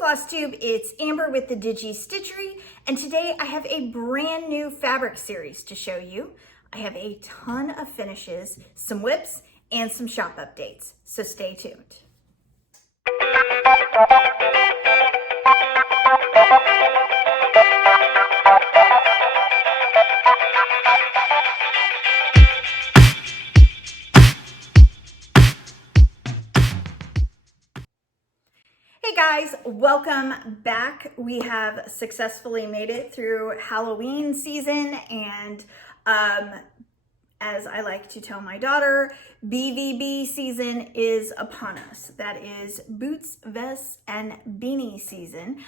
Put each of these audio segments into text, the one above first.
Flosstube, it's Amber with the Stitchery, and today I have a brand new fabric series to show you. I have a ton of finishes, some whips, and some shop updates, so stay tuned. Hey guys, welcome back. We have successfully made it through Halloween season, and as I like to tell my daughter, BVB season is upon us. That is boots, vests, and beanie season.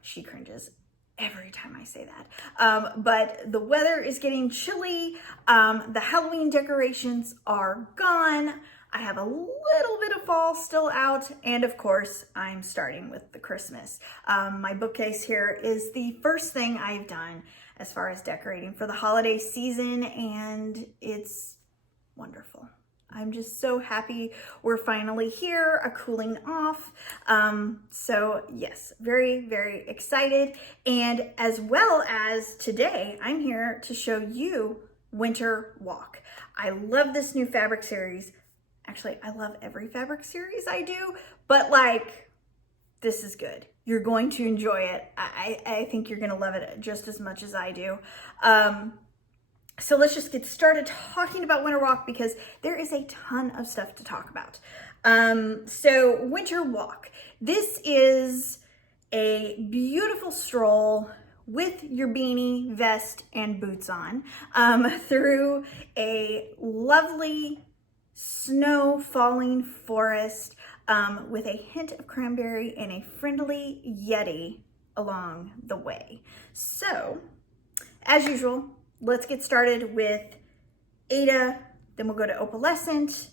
She cringes every time I say that. But the weather is getting chilly. The Halloween decorations are gone. I have a little bit of fall still out, and of course, I'm starting with the Christmas. My bookcase here is the first thing I've done as far as decorating for the holiday season, and it's wonderful. I'm just so happy we're finally here, a cooling off. So yes, very, very excited. And as well as today, I'm here to show you Winter Walk. I love this new fabric series. Actually, I love every fabric series I do, but like, this is good. You're going to enjoy it. I think you're gonna love it just as much as I do. So let's just get started talking about Winter Walk because there is a ton of stuff to talk about. So Winter Walk, this is a beautiful stroll with your beanie, vest, and boots on through a lovely snow falling forest with a hint of cranberry and a friendly Yeti along the way. So, as usual, let's get started with Ada, then we'll go to Opalescent,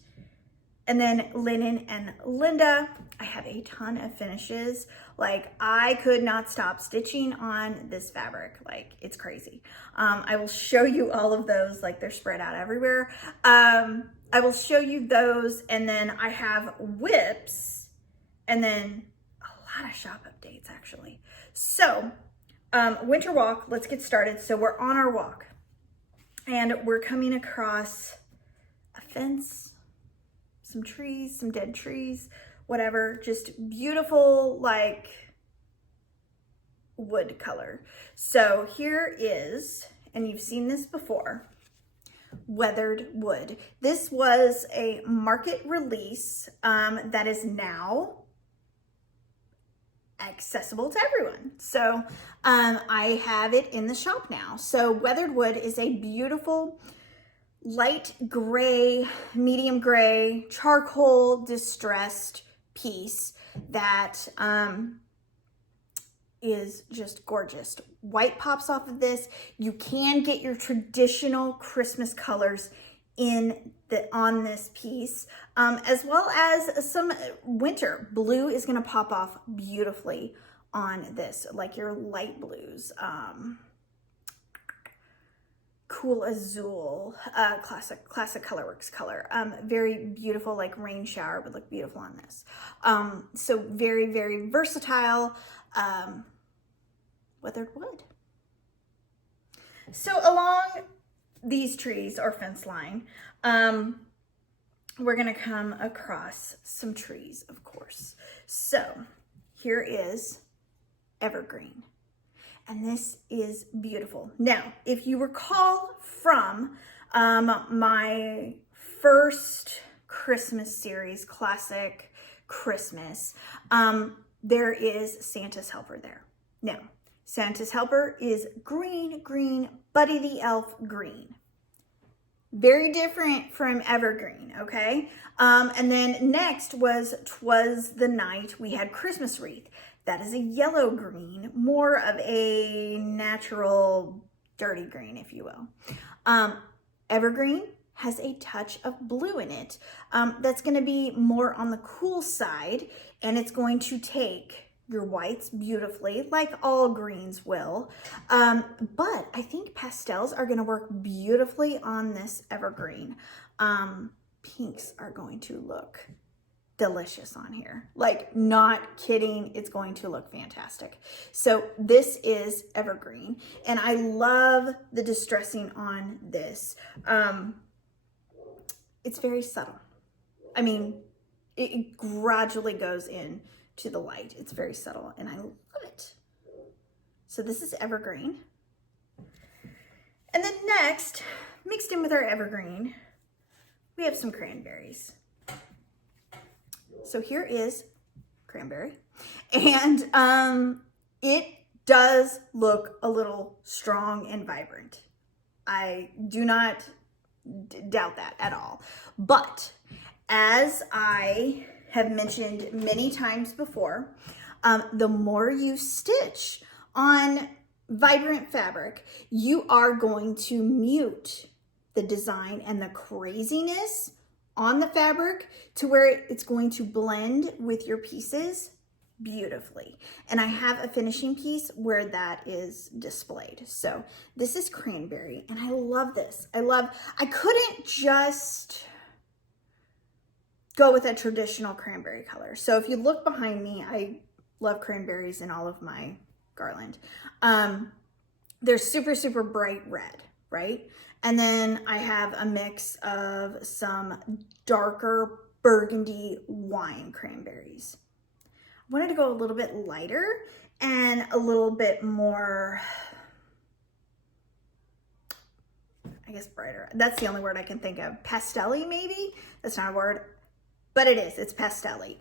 and then Linen and Linda. I have a ton of finishes. Like, I could not stop stitching on this fabric. Like, it's crazy. I will show you all of those, like they're spread out everywhere. I will show you those, and then I have whips, and then a lot of shop updates actually. So, Winter Walk, let's get started. So we're on our walk, and we're coming across a fence, some trees, some dead trees, whatever, just beautiful, like, wood color. So here is, and you've seen this before, weathered wood. This was a market release that is now accessible to everyone. So I have it in the shop now. So weathered wood is a beautiful light gray, medium gray, charcoal distressed piece that is just gorgeous. White pops off of this. You can get your traditional Christmas colors on this piece, as well as some winter. Blue is gonna pop off beautifully on this, like your light blues. Cool Azul, classic Colorworks color. Very beautiful, like rain shower would look beautiful on this. So very, very versatile. Weathered wood. So along these trees or fence line, we're gonna come across some trees, of course. So here is evergreen, and this is beautiful. Now, if you recall from my first Christmas series, Classic Christmas, there is Santa's Helper there. Now, Santa's Helper is green, Buddy the Elf green. Very different from evergreen, okay? And then next was 'Twas the Night. We had Christmas Wreath. That is a yellow green, more of a natural dirty green, if you will. Evergreen has a touch of blue in it. That's gonna be more on the cool side, and it's going to take your whites beautifully, like all greens will. But I think pastels are gonna work beautifully on this evergreen. Pinks are going to look delicious on here. Like, not kidding, it's going to look fantastic. So this is evergreen, and I love the distressing on this. It's very subtle. I mean, it gradually goes in to the light. It's very subtle, and I love it. So this is evergreen. And then next, mixed in with our evergreen, we have some cranberries. So here is cranberry, and it does look a little strong and vibrant. I do not doubt that at all. But as I have mentioned many times before, the more you stitch on vibrant fabric, you are going to mute the design and the craziness on the fabric to where it's going to blend with your pieces beautifully. And I have a finishing piece where that is displayed. So this is cranberry, and I love this. I couldn't just go with a traditional cranberry color. So if you look behind me, I love cranberries in all of my garland. They're super, super bright red, right? And then I have a mix of some darker burgundy wine cranberries. I wanted to go a little bit lighter and a little bit more, I guess, brighter. That's the only word I can think of. Pastel-y, maybe? That's not a word, but it is. It's pastel-y.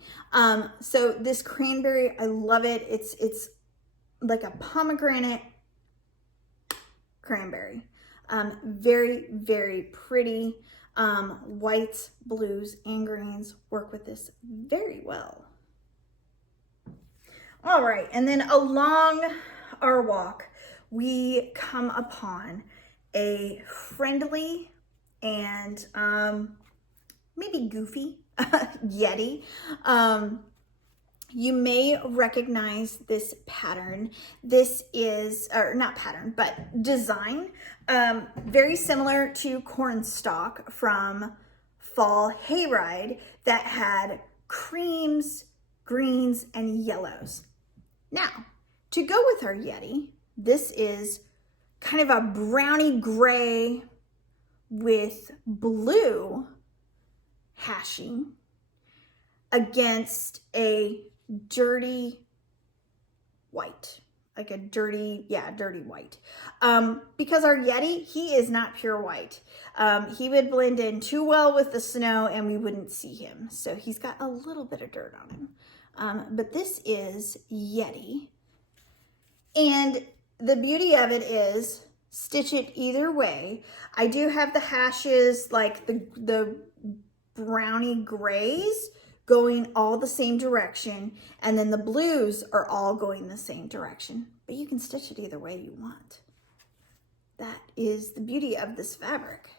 So this cranberry, I love it. It's like a pomegranate cranberry. Very, very pretty. Whites, blues, and greens work with this very well. All right, and then along our walk, we come upon a friendly and maybe goofy Yeti. You may recognize this pattern. This is, or not pattern, but design, very similar to Cornstalk from Fall Hayride that had creams, greens, and yellows. Now, to go with our Yeti, this is kind of a browny gray with blue hashing against a dirty white, like a dirty white. Because our Yeti, he is not pure white. He would blend in too well with the snow and we wouldn't see him. So he's got a little bit of dirt on him. But this is Yeti. And the beauty of it is stitch it either way. I do have the hashes, like the browny grays, going all the same direction, and then the blues are all going the same direction, but you can stitch it either way you want. That is the beauty of this fabric.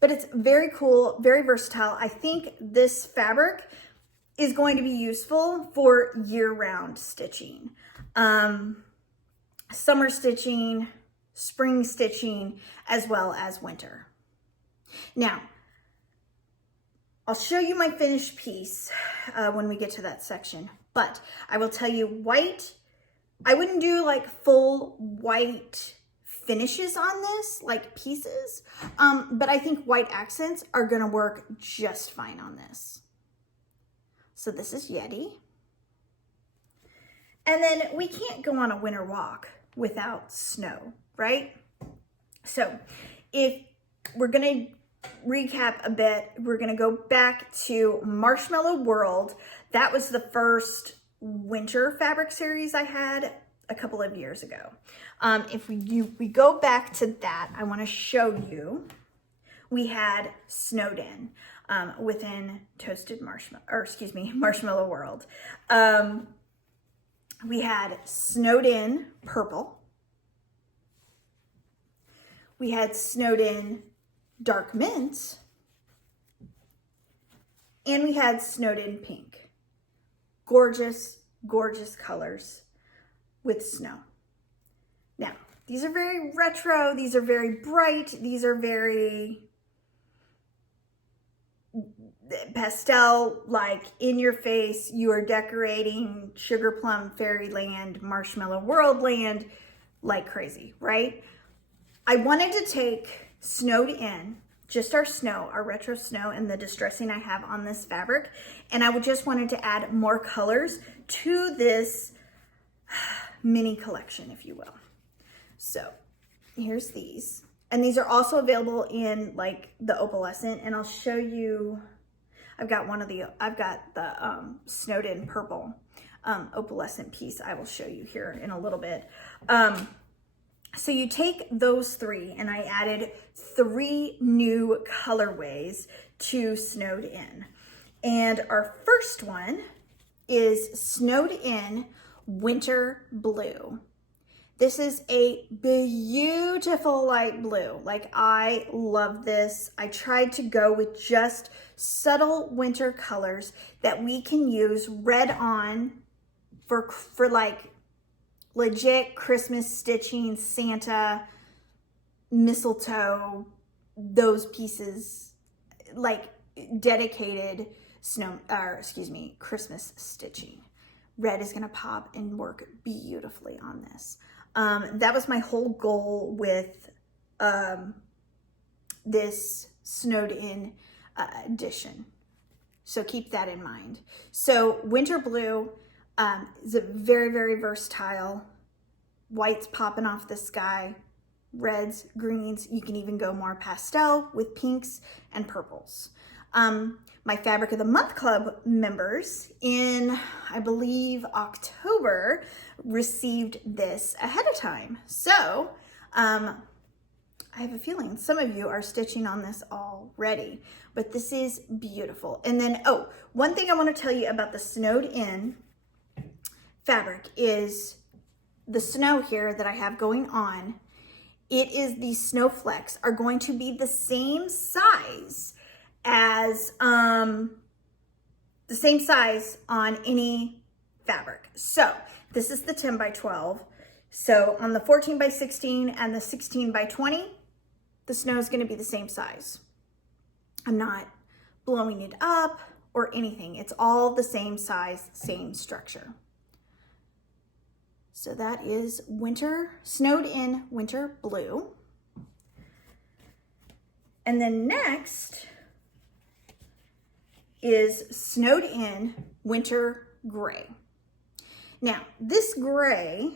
But it's very cool, very versatile. I think this fabric is going to be useful for year-round stitching. Summer stitching, spring stitching, as well as winter. Now, I'll show you my finished piece when we get to that section, but I will tell you white, I wouldn't do like full white finishes on this, like pieces, but I think white accents are gonna work just fine on this. So this is Yeti. And then we can't go on a winter walk without snow, right? So if we're gonna recap a bit, we're gonna go back to Marshmallow World. That was the first winter fabric series I had a couple of years ago. If we go back to that, I wanna show you, we had Snowed In within Marshmallow World. We had Snowed In Purple. We had Snowed In Dark Mint. And we had Snowed In Pink. Gorgeous, gorgeous colors with snow. Now, these are very retro. These are very bright. These are very pastel, like in your face, you are decorating Sugar Plum Fairyland, Marshmallow World Land like crazy, right? I wanted to take Snowed In, just our snow, our retro snow, and the distressing I have on this fabric, and I just wanted to add more colors to this mini collection, if you will. So here's these, and these are also available in like the opalescent, and I'll show you. I've got the Snowed In purple opalescent piece I will show you here in a little bit. So you take those three, and I added 3 new colorways to Snowed In. And our first one is Snowed In Winter Blue. This is a beautiful light blue. Like, I love this. I tried to go with just subtle winter colors that we can use red on for like legit Christmas stitching, Santa, mistletoe, those pieces, like dedicated Christmas stitching. Red is gonna pop and work beautifully on this. That was my whole goal with this Snowed In edition. So keep that in mind. So Winter Blue is a very, very versatile. Whites popping off the sky, reds, greens. You can even go more pastel with pinks and purples. My Fabric of the Month Club members in, I believe, October received this ahead of time. So I have a feeling some of you are stitching on this already, but this is beautiful. And then, oh, one thing I want to tell you about the Snowed In fabric is the snow here that I have going on. It is, these snowflakes are going to be the same size as on any fabric. So this is the 10 by 12. So on the 14 by 16 and the 16 by 20, the snow is going to be the same size. I'm not blowing it up or anything. It's all the same size, same structure. So that is Snowed In Winter Blue. And then next is Snowed In Winter Gray. Now, this gray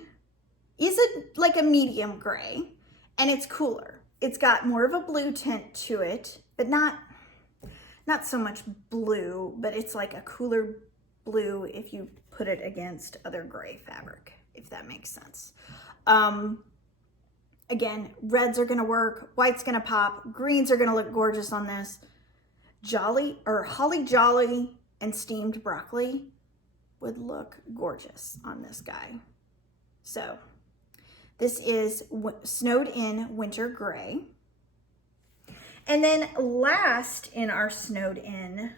is like a medium gray, and it's cooler. It's got more of a blue tint to it, but not so much blue, but it's like a cooler blue if you put it against other gray fabric, if that makes sense. Again, reds are gonna work, white's gonna pop, greens are gonna look gorgeous on this. Holly Jolly and steamed broccoli would look gorgeous on this guy. So this is Snowed In Winter Gray. And then last in our Snowed In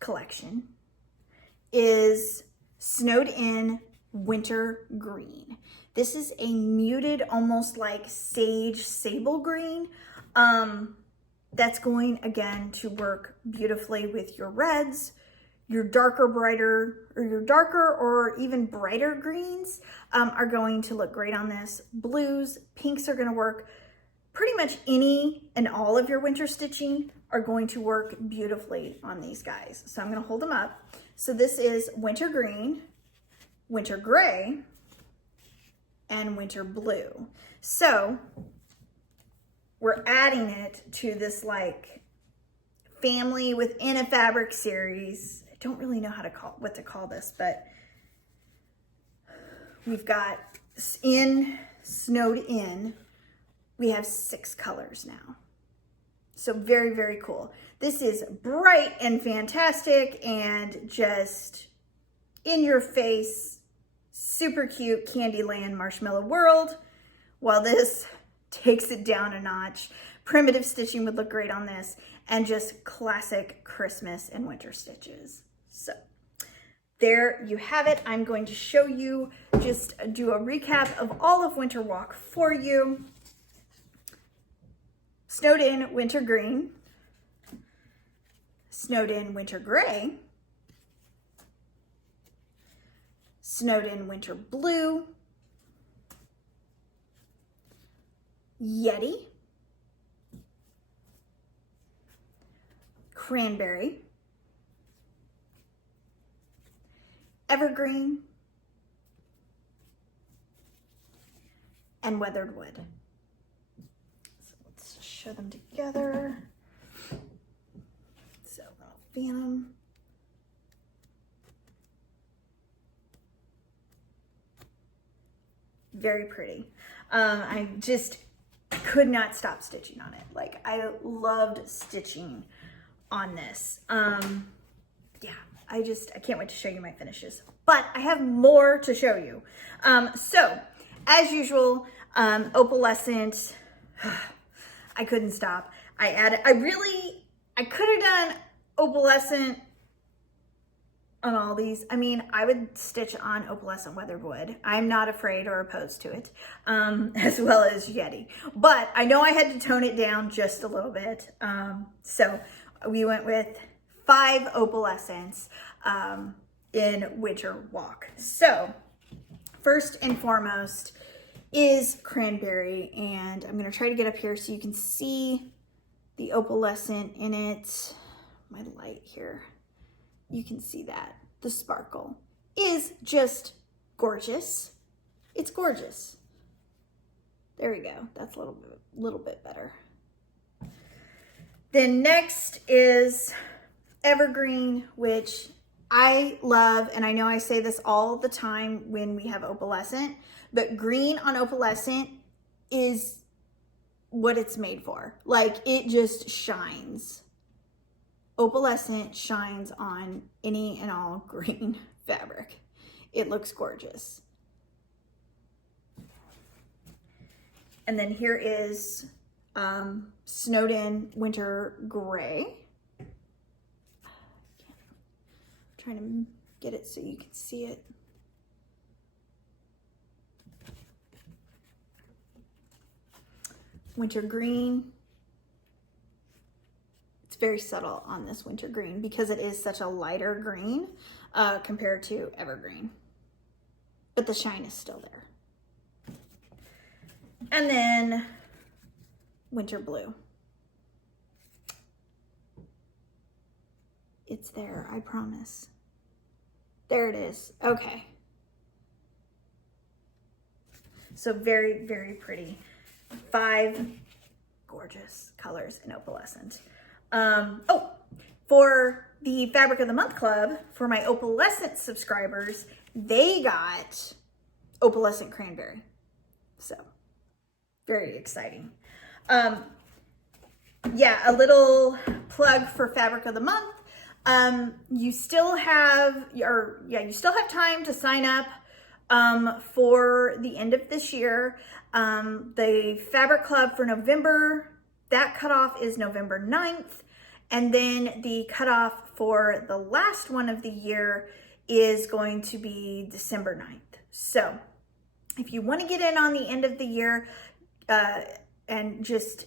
collection is Snowed In Winter Green. This is a muted, almost like sage sable green. That's going, again, to work beautifully with your reds, your darker or even brighter greens are going to look great on this. Blues, pinks are going to work. Pretty much any and all of your winter stitching are going to work beautifully on these guys. So I'm going to hold them up. So this is Winter Green, Winter Gray, and Winter Blue. So we're adding it to this like family within a fabric series. I don't really know what to call this, but we've got in Snowed In, we have 6 colors now. So very, very cool. This is bright and fantastic and just in your face, super cute Candyland Marshmallow World, while this takes it down a notch. Primitive stitching would look great on this, and just classic Christmas and winter stitches. So there you have it. I'm going to show you, just do a recap of all of Winter Walk for you. Snowed In Winter Green, Snowed in winter gray, snowed in winter blue, Yeti, cranberry, evergreen, and weathered wood. So let's show them together. So I'll fan them. Very pretty. I just could not stop stitching on it. Like, I loved stitching on this. Yeah, I can't wait to show you my finishes, but I have more to show you. So as usual, opalescent, I couldn't stop. I could have done opalescent on all these. I mean, I would stitch on opalescent weathered wood. I'm not afraid or opposed to it, as well as Yeti. But I know I had to tone it down just a little bit. So we went with 5 opalescents in Winter Walk. So first and foremost is cranberry, and I'm gonna try to get up here so you can see the opalescent in it. My light here. You can see that. The sparkle is just gorgeous. It's gorgeous. There we go. That's a little bit better. Then next is evergreen, which I love, and I know I say this all the time when we have opalescent, but green on opalescent is what it's made for. Like, it just shines. Opalescent shines on any and all green fabric. It looks gorgeous. And then here is snowed in winter gray. I'm trying to get it so you can see it. Winter green. It's very subtle on this winter green because it is such a lighter green compared to evergreen, but the shine is still there. And then winter blue. It's there, I promise. There it is. Okay. So very, very pretty. 5 gorgeous colors in opalescent. Oh, for the Fabric of the Month Club, for my opalescent subscribers, they got opalescent cranberry. So very exciting. Yeah, a little plug for Fabric of the Month. You still have time to sign up for the end of this year. The Fabric Club for November, that cutoff is November 9th. And then the cutoff for the last one of the year is going to be December 9th. So if you want to get in on the end of the year and just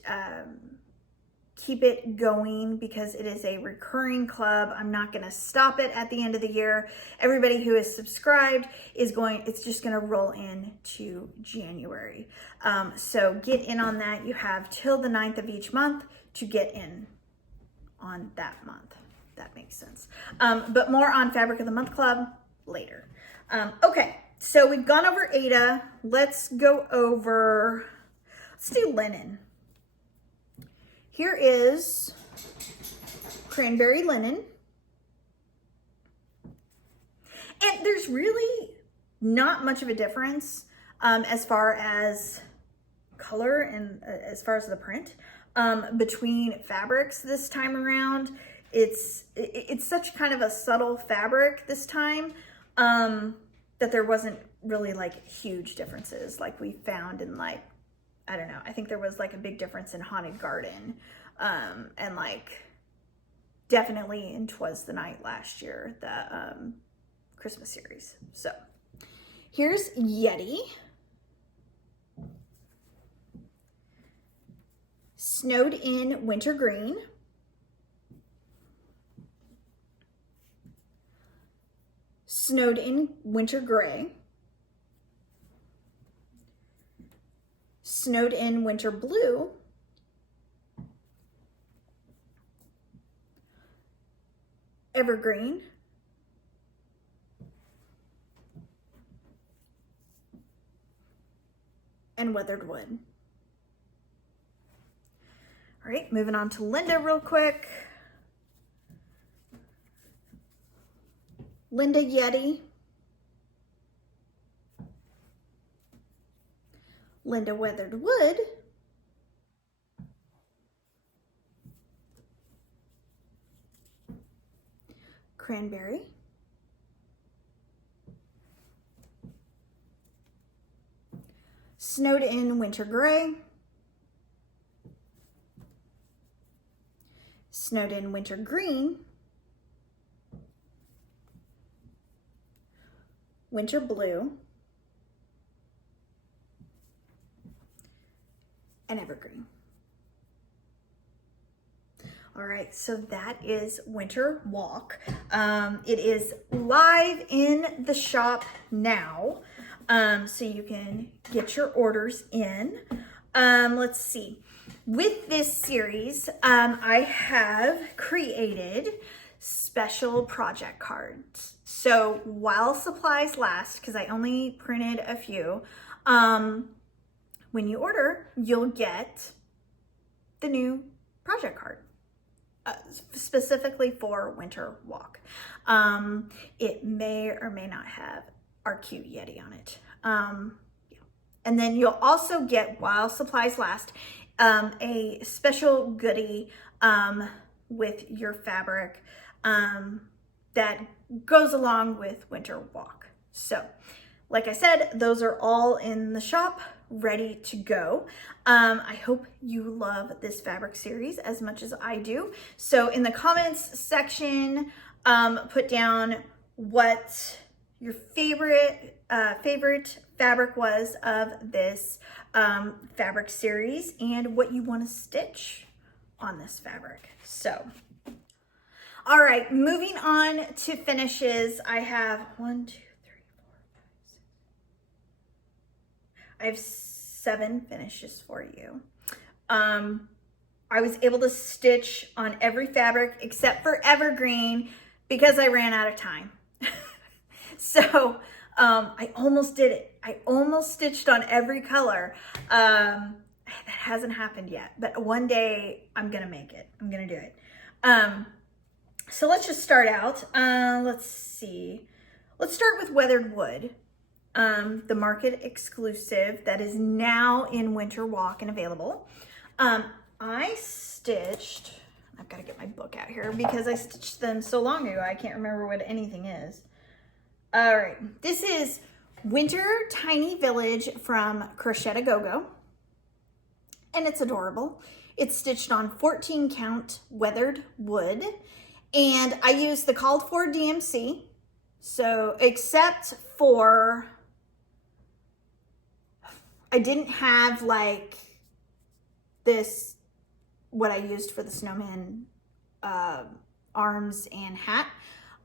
keep it going, because it is a recurring club. I'm not going to stop it at the end of the year. Everybody who is subscribed it's just going to roll into January. So get in on that. You have till the 9th of each month to get in on that month. That makes sense. But more on Fabric of the Month Club later. Okay, so we've gone over Ada. Let's do linen. Here is cranberry linen. And there's really not much of a difference as far as color and as far as the print between fabrics this time around. It's such kind of a subtle fabric this time that there wasn't really like huge differences like we found in like, I don't know, I think there was like a big difference in Haunted Garden and like definitely in 'Twas the Night last year, the Christmas series. So here's Yeti. Snowed in winter green. Snowed In Winter Gray, Snowed In Winter Blue, Evergreen, and Weathered Wood. All right, moving on to Linda real quick. Linda Yeti, Linda Weathered Wood, Cranberry, Snowed In Winter Gray, Snowed In Winter Green, Winter Blue, and Evergreen. All right, so that is Winter Walk. It is live in the shop now, so you can get your orders in. Let's see. With this series, I have created special project cards. So while supplies last, because I only printed a few, when you order, you'll get the new project card, specifically for Winter Walk. It may or may not have our cute Yeti on it. And then you'll also get, while supplies last, a special goodie with your fabric that goes along with Winter Walk. So, like I said, those are all in the shop, ready to go. I hope you love this fabric series as much as I do. So in the comments section, put down what your favorite fabric was of this fabric series and what you want to stitch on this fabric. So, all right, moving on to finishes. I have 1, 2, 3, 4, 5, 6. I have 7 finishes for you. I was able to stitch on every fabric except for Evergreen because I ran out of time. So I almost did it. I almost stitched on every color. That hasn't happened yet, but one day I'm gonna make it. I'm gonna do it. So let's just start out. Let's see. Let's start with Weathered Wood, the market exclusive that is now in Winter Walk and available. I stitched, I've got to get my book out here because I stitched them so long ago, I can't remember what anything is. All right, this is Winter Tiny Village from Crocete Gogo, and it's adorable. It's stitched on 14 count weathered wood, and I used the called for DMC. So except for, I didn't have like this, what I used for the snowman arms and hat.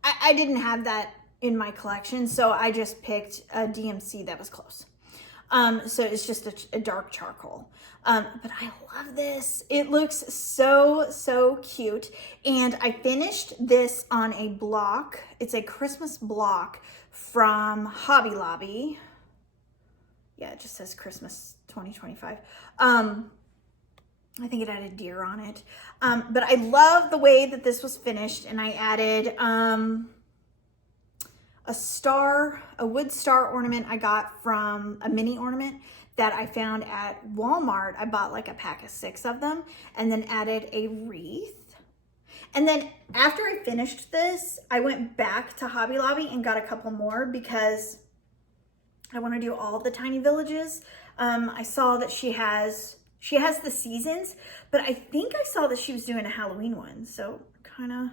I didn't have that in my collection, so I just picked a DMC that was close. So it's just a dark charcoal. But I love this. It looks so, so cute. And I finished this on a block. It's a Christmas block from Hobby Lobby. Yeah, it just says Christmas 2025. I think it had a deer on it. But I love the way that this was finished, and I added a wood star ornament I got from a mini ornament that I found at Walmart. I bought like a pack of 6 of them and then added a wreath. And then after I finished this, I went back to Hobby Lobby and got a couple more because I want to do all the tiny villages. I saw that she has the seasons, but I think I saw that she was doing a Halloween one. So kind of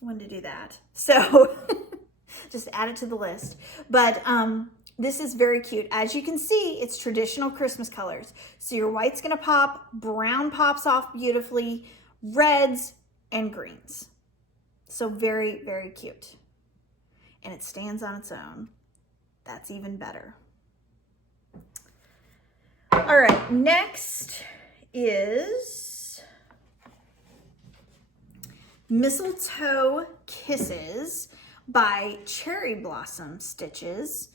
wanted to do that. So just add it to the list. But this is very cute. As you can see, it's traditional Christmas colors. So your white's gonna pop, brown pops off beautifully, reds and greens. So very, very cute. and it stands on its own. That's even better. All right, next is Mistletoe Kisses by Cherry Blossom Stitches.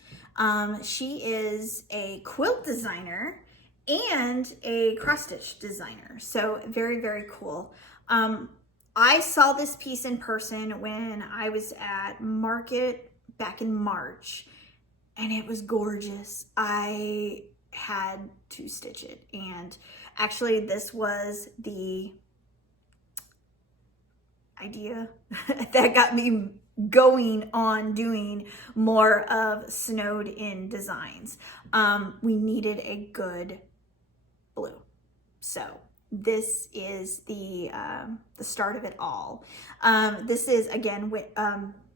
She is a quilt designer and a cross stitch designer, so very, very cool. I saw this piece in person when I was at Market back in March, and it was gorgeous. I had to stitch it, and actually this was the idea that got me going on doing more of snowed in designs. We needed a good blue, so this is the start of it all. This is again with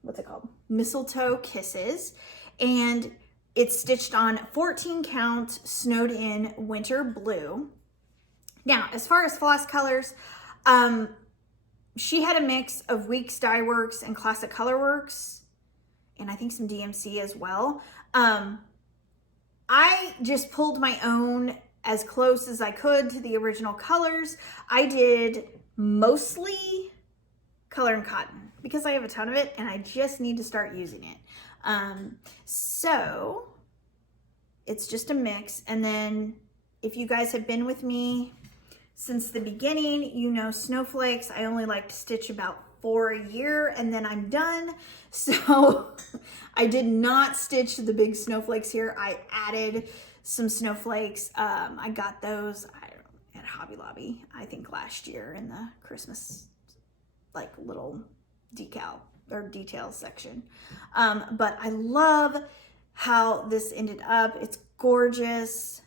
what's it called, Mistletoe Kisses, and it's stitched on 14 count snowed in winter blue. Now, as far as floss colors, she had a mix of Weeks Dye Works and Classic Colorworks, and I think some DMC as well. I just pulled my own as close as I could to the original colors. I did mostly Color and Cotton because I have a ton of it and I just need to start using it. So it's just a mix. And then if you guys have been with me since the beginning, you know snowflakes, I only like to stitch about 4 a year and then I'm done. So I did not stitch the big snowflakes here. I added some snowflakes. I got those at Hobby Lobby, I think last year in the Christmas like little decal or details section. But I love how this ended up. It's gorgeous.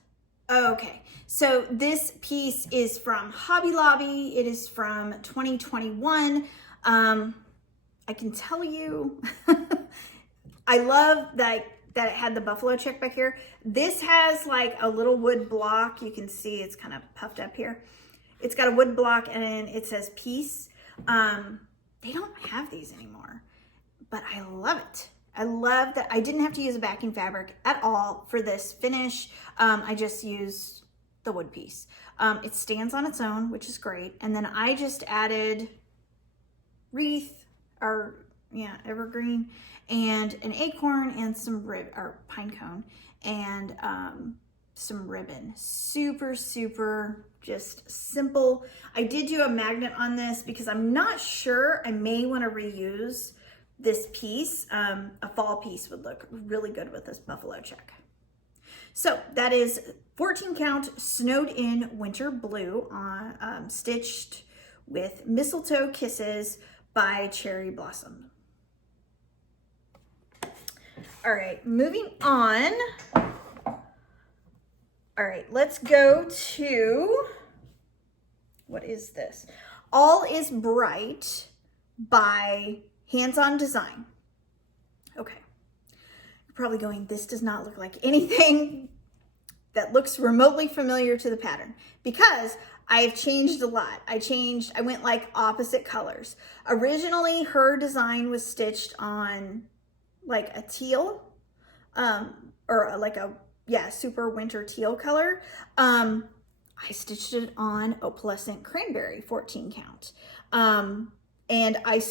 Okay, so this piece is from Hobby Lobby. It is from 2021. I can tell you, I love that it had the buffalo check back here. This has like a little wood block. You can see it's kind of puffed up here. It's got a wood block and it says peace. They don't have these anymore, but I love it. I love that I didn't have to use a backing fabric at all for this finish. I just used the wood piece. It stands on its own, which is great. And then I just added wreath or evergreen and an acorn and some pine cone and some ribbon. Super, super just simple. I did do a magnet on this because I'm not sure, I may want to reuse this piece. A fall piece would look really good with this buffalo check. So that is 14 count snowed in winter blue on stitched with Mistletoe Kisses by Cherry Blossom. All right, moving on. All right, let's go to, what is this? All is Bright by Hands On Design. Okay, you're probably going, this does not look like anything that looks remotely familiar to the pattern, because I've changed a lot. I went like opposite colors. Originally, her design was stitched on like a teal, or like a, super winter teal color. I stitched it on opalescent cranberry 14 count. And I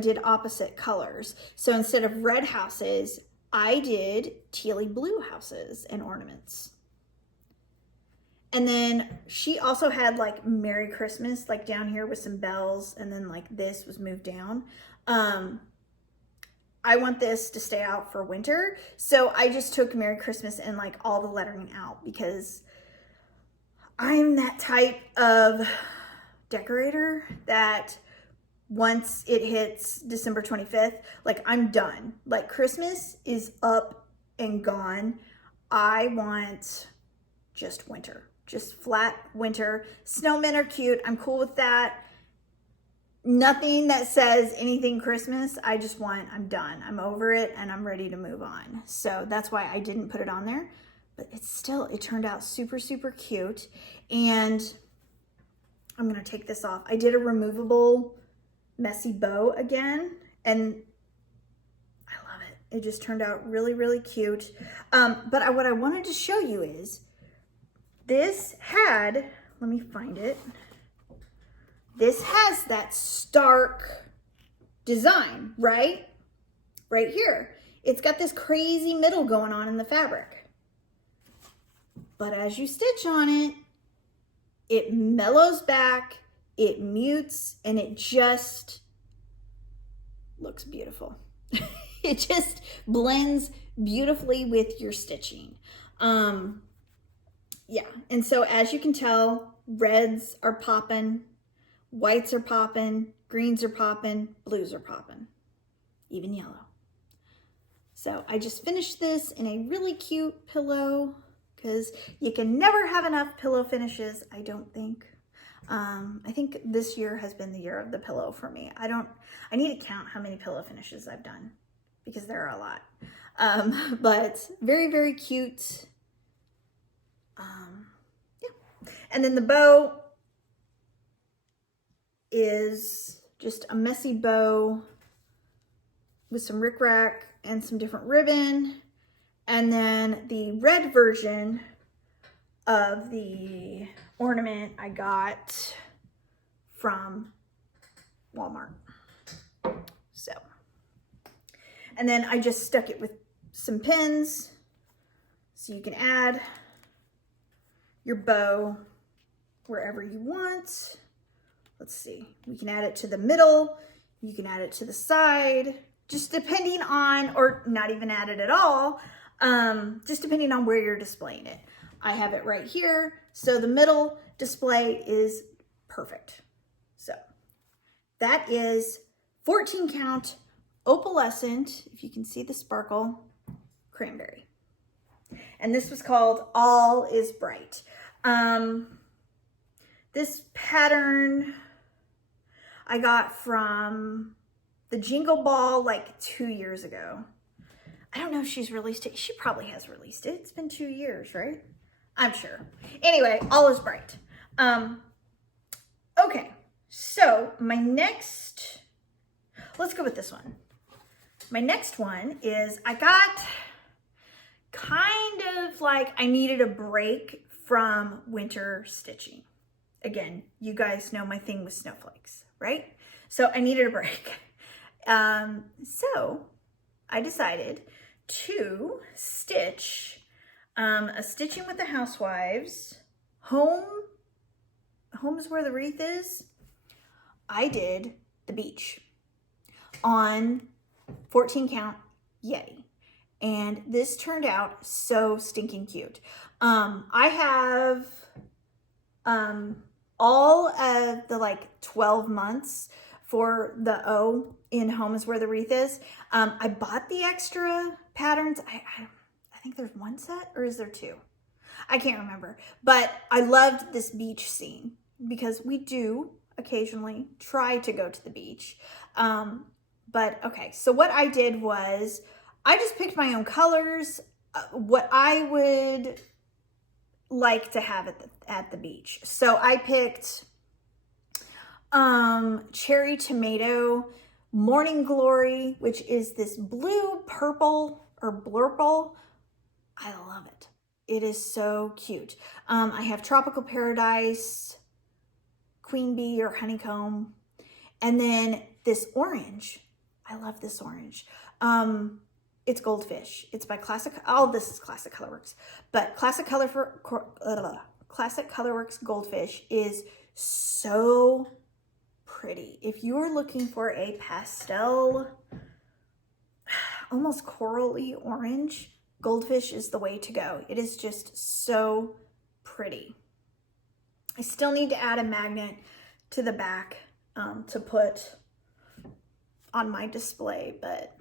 did opposite colors. So instead of red houses, I did tealy blue houses and ornaments. And then she also had like Merry Christmas, like down here with some bells, and then like this was moved down. I want this to stay out for winter. So I just took Merry Christmas and like all the lettering out, because I'm that type of decorator that once it hits December 25th, like I'm done. Like Christmas is up and gone. I want just winter, just flat winter. Snowmen are cute. I'm cool with that. Nothing that says anything Christmas. I'm done. I'm over it and I'm ready to move on. So that's why I didn't put it on there, but it turned out super, super cute. And I'm going to take this off. I did a removable messy bow again, and It just turned out really, really cute. But what I wanted to show you is this had, let me find it. This has that stark design, right? Right here. It's got this crazy middle going on in the fabric. But as you stitch on it, it mellows back, it mutes, and it just looks beautiful. It just blends beautifully with your stitching. Yeah, and so as you can tell, reds are popping, whites are popping, greens are popping, blues are popping, even yellow. So I just finished this in a really cute pillow because you can never have enough pillow finishes, I don't think. I think this year has been the year of the pillow for me. I need to count how many pillow finishes I've done because there are a lot. But very, very cute. Yeah. And then the bow is just a messy bow with some rickrack and some different ribbon. And then the red version of the ornament I got from Walmart. So, and then I just stuck it with some pins so you can add your bow wherever you want. Let's see, we can add it to the middle, you can add it to the side, just depending on, or not even add it at all, just depending on where you're displaying it. I have it right here, so the middle display is perfect. So that is 14 count opalescent, if you can see the sparkle, cranberry. And this was called All is Bright. This pattern I got from the Jingle Ball like 2 years ago. I don't know if she's released it. She probably has released it. It's been 2 years, right? I'm sure. Anyway, All is Bright. Okay, so my next, let's go with this one. My next one is I got kind of like I needed a break from winter stitching. Again, you guys know my thing with snowflakes, right? So I needed a break. So I decided to stitch a Stitching with the Housewives, Home is Where the Wreath Is. I did the beach on 14 count Yeti. And this turned out so stinking cute. I have all of the like 12 months for the O in Home is Where the Wreath Is. I bought the extra patterns. I think there's one set, or is there two? I can't remember. But I loved this beach scene because we do occasionally try to go to the beach. But okay, so what I did was I just picked my own colors, what I would like to have at the beach. So I picked Cherry Tomato, Morning Glory, which is this blue, purple, or blurple. I love it. It is so cute. I have Tropical Paradise, Queen Bee or Honeycomb, and then this orange. I love this orange. It's Goldfish. It's by Classic. Oh, this is Classic Colorworks, but Classic Colorworks Goldfish is so pretty. If you are looking for a pastel, almost corally orange, Goldfish is the way to go. It is just so pretty. I still need to add a magnet to the back to put on my display, but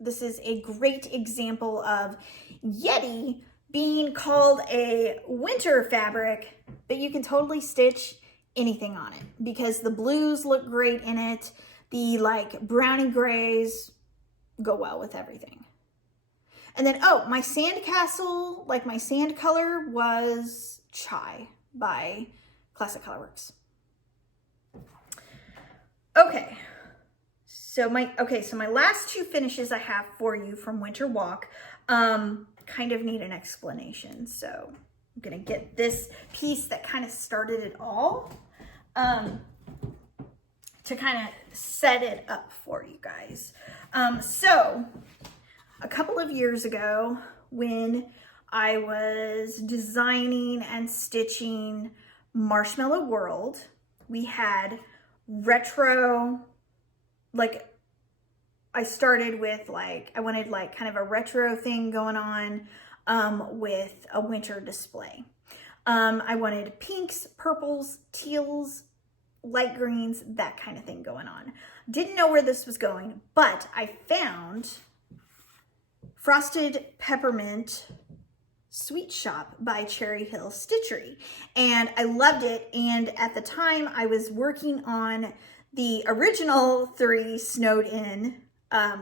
this is a great example of Yeti being called a winter fabric, but you can totally stitch anything on it because the blues look great in it. The like brownie grays go well with everything. And then, oh, my sandcastle, like my sand color was Chai by Classic Colorworks. Okay, So my last two finishes I have for you from Winter Walk kind of need an explanation. So I'm gonna get this piece that kind of started it all to kind of set it up for you guys. So a couple of years ago, when I was designing and stitching Marshmallow World, we had retro, like I started with I wanted kind of a retro thing going on with a winter display. I wanted pinks, purples, teals, light greens, that kind of thing going on. Didn't know where this was going, but I found Frosted Peppermint Sweet Shop by Cherry Hill Stitchery, and I loved it. And at the time I was working on the original 3 Snowed In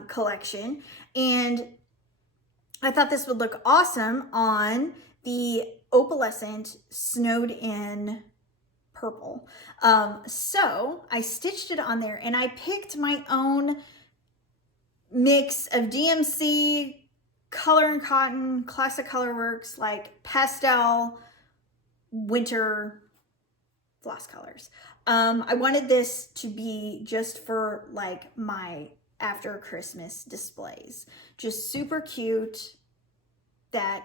collection, and I thought this would look awesome on the opalescent Snowed In purple. So I stitched it on there, and I picked my own mix of DMC, Color and Cotton, Classic Colorworks, like pastel, winter floss colors. I wanted this to be just for like my after Christmas displays. Just super cute that,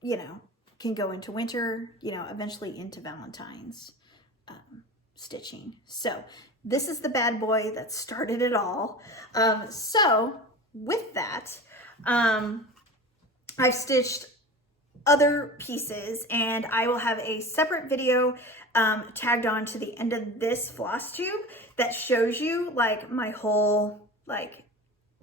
you know, can go into winter, you know, eventually into Valentine's stitching. So this is the bad boy that started it all. So with that, I've stitched other pieces, and I will have a separate video tagged on to the end of this Flosstube that shows you like my whole like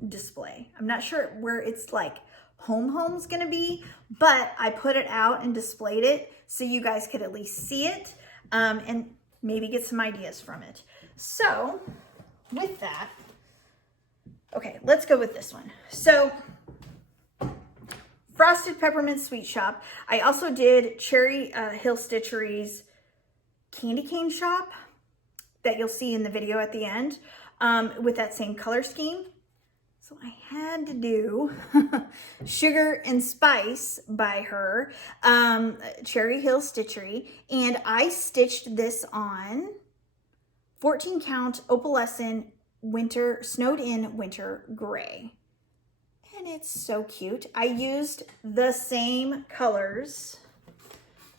display. I'm not sure where it's like home's gonna be, but I put it out and displayed it so you guys could at least see it and maybe get some ideas from it. So with that, okay, let's go with this one. So Frosted Peppermint Sweet Shop. I also did Cherry Hill Stitchery's Candy Cane Shop that you'll see in the video at the end with that same color scheme. So I had to do Sugar and Spice by her, Cherry Hill Stitchery, and I stitched this on 14 count opalescent winter, snowed in winter gray. And it's so cute. I used the same colors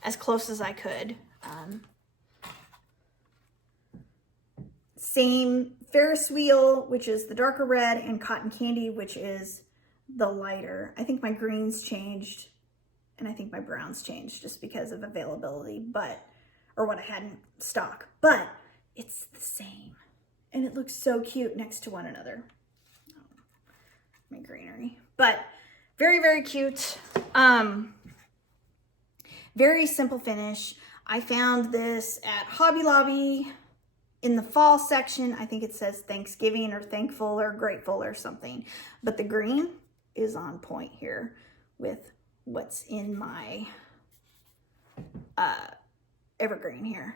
as close as I could. Same Ferris wheel, which is the darker red, and cotton candy, which is the lighter. I think my greens changed, and I think my browns changed just because of availability, or what I had in stock, but it's the same. And it looks so cute next to one another. My greenery, but very, very cute. Very simple finish. I found this at Hobby Lobby in the fall section. I think it says Thanksgiving or thankful or grateful or something, but the green is on point here with what's in my evergreen here.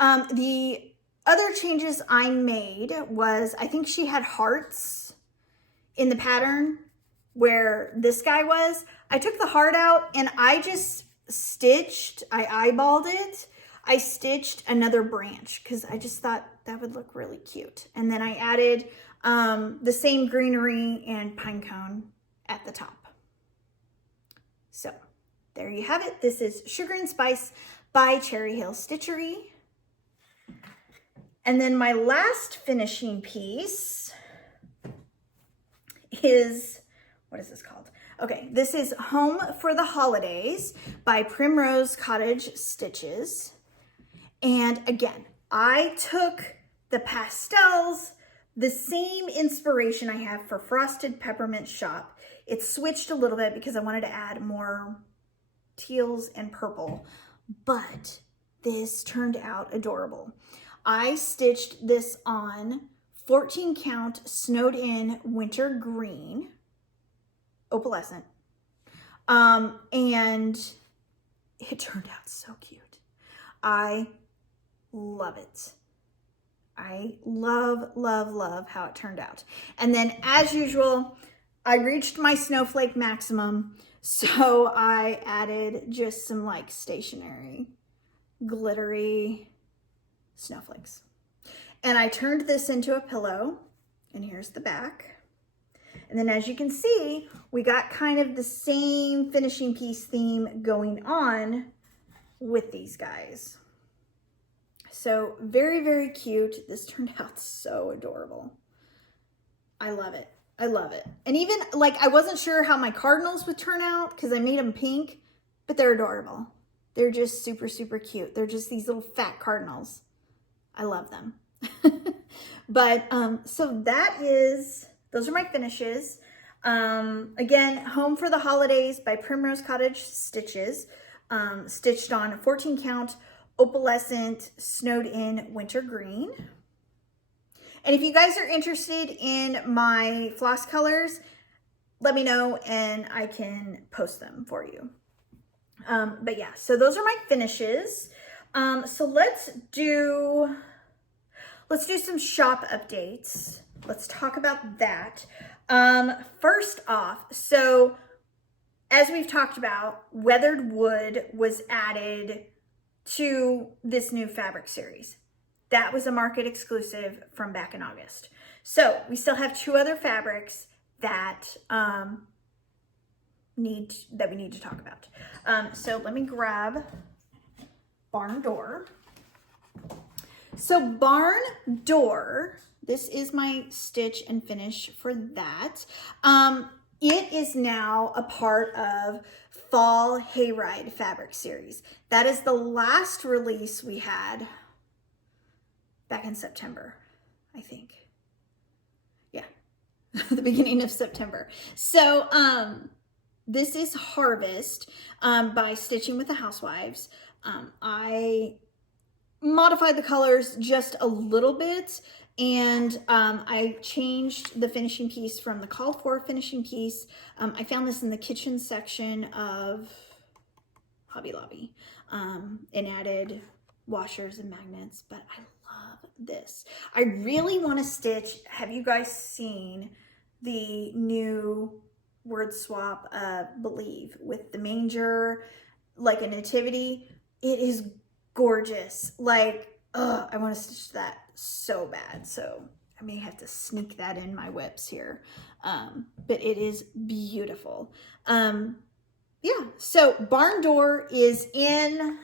The other changes I made was, I think she had hearts in the pattern where this guy was. I took the heart out and I just stitched, I eyeballed it. I stitched another branch because I just thought that would look really cute. And then I added the same greenery and pine cone at the top. So there you have it. This is Sugar and Spice by Cherry Hill Stitchery. And then my last finishing piece is, what is this called? Okay, this is Home for the Holidays by Primrose Cottage Stitches. And again, I took the pastels, the same inspiration I have for Frosted Peppermint Shop. It switched a little bit because I wanted to add more teals and purple, but this turned out adorable. I stitched this on 14 count snowed in winter green, opalescent, and it turned out so cute. I love it. I love, love, love how it turned out. And then as usual, I reached my snowflake maximum. So I added just some like stationary, glittery snowflakes. And I turned this into a pillow, and here's the back. And then as you can see, we got kind of the same finishing piece theme going on with these guys. So very, very cute. This turned out so adorable. I love it. I love it. And even like, I wasn't sure how my cardinals would turn out because I made them pink, but they're adorable. They're just super, super cute. They're just these little fat cardinals. I love them. But so those are my finishes. Again, Home for the Holidays by Primrose Cottage Stitches, stitched on a 14 count opalescent snowed in winter green. And if you guys are interested in my floss colors, let me know and I can post them for you. But yeah, so those are my finishes. So let's do some shop updates. Let's talk about that. First off, so as we've talked about, weathered wood was added to this new fabric series. That was a market exclusive from back in August. So we still have 2 other fabrics that we need to talk about. So let me grab Barn Door. So Barn Door, this is my stitch and finish for that. It is now a part of Fall Hayride Fabric Series. That is the last release we had back in September, I think. Yeah, the beginning of September. So this is Harvest by Stitching with the Housewives. I modified the colors just a little bit, and I changed the finishing piece from the called for finishing piece. I found this in the kitchen section of Hobby Lobby, and added washers and magnets, but I love this. I really want to stitch. Have you guys seen the new word swap, Believe, with the manger, like a nativity? It is gorgeous. Like, I want to stitch that so bad. So I may have to sneak that in my whips here. But it is beautiful. Yeah, so Barn Door is in,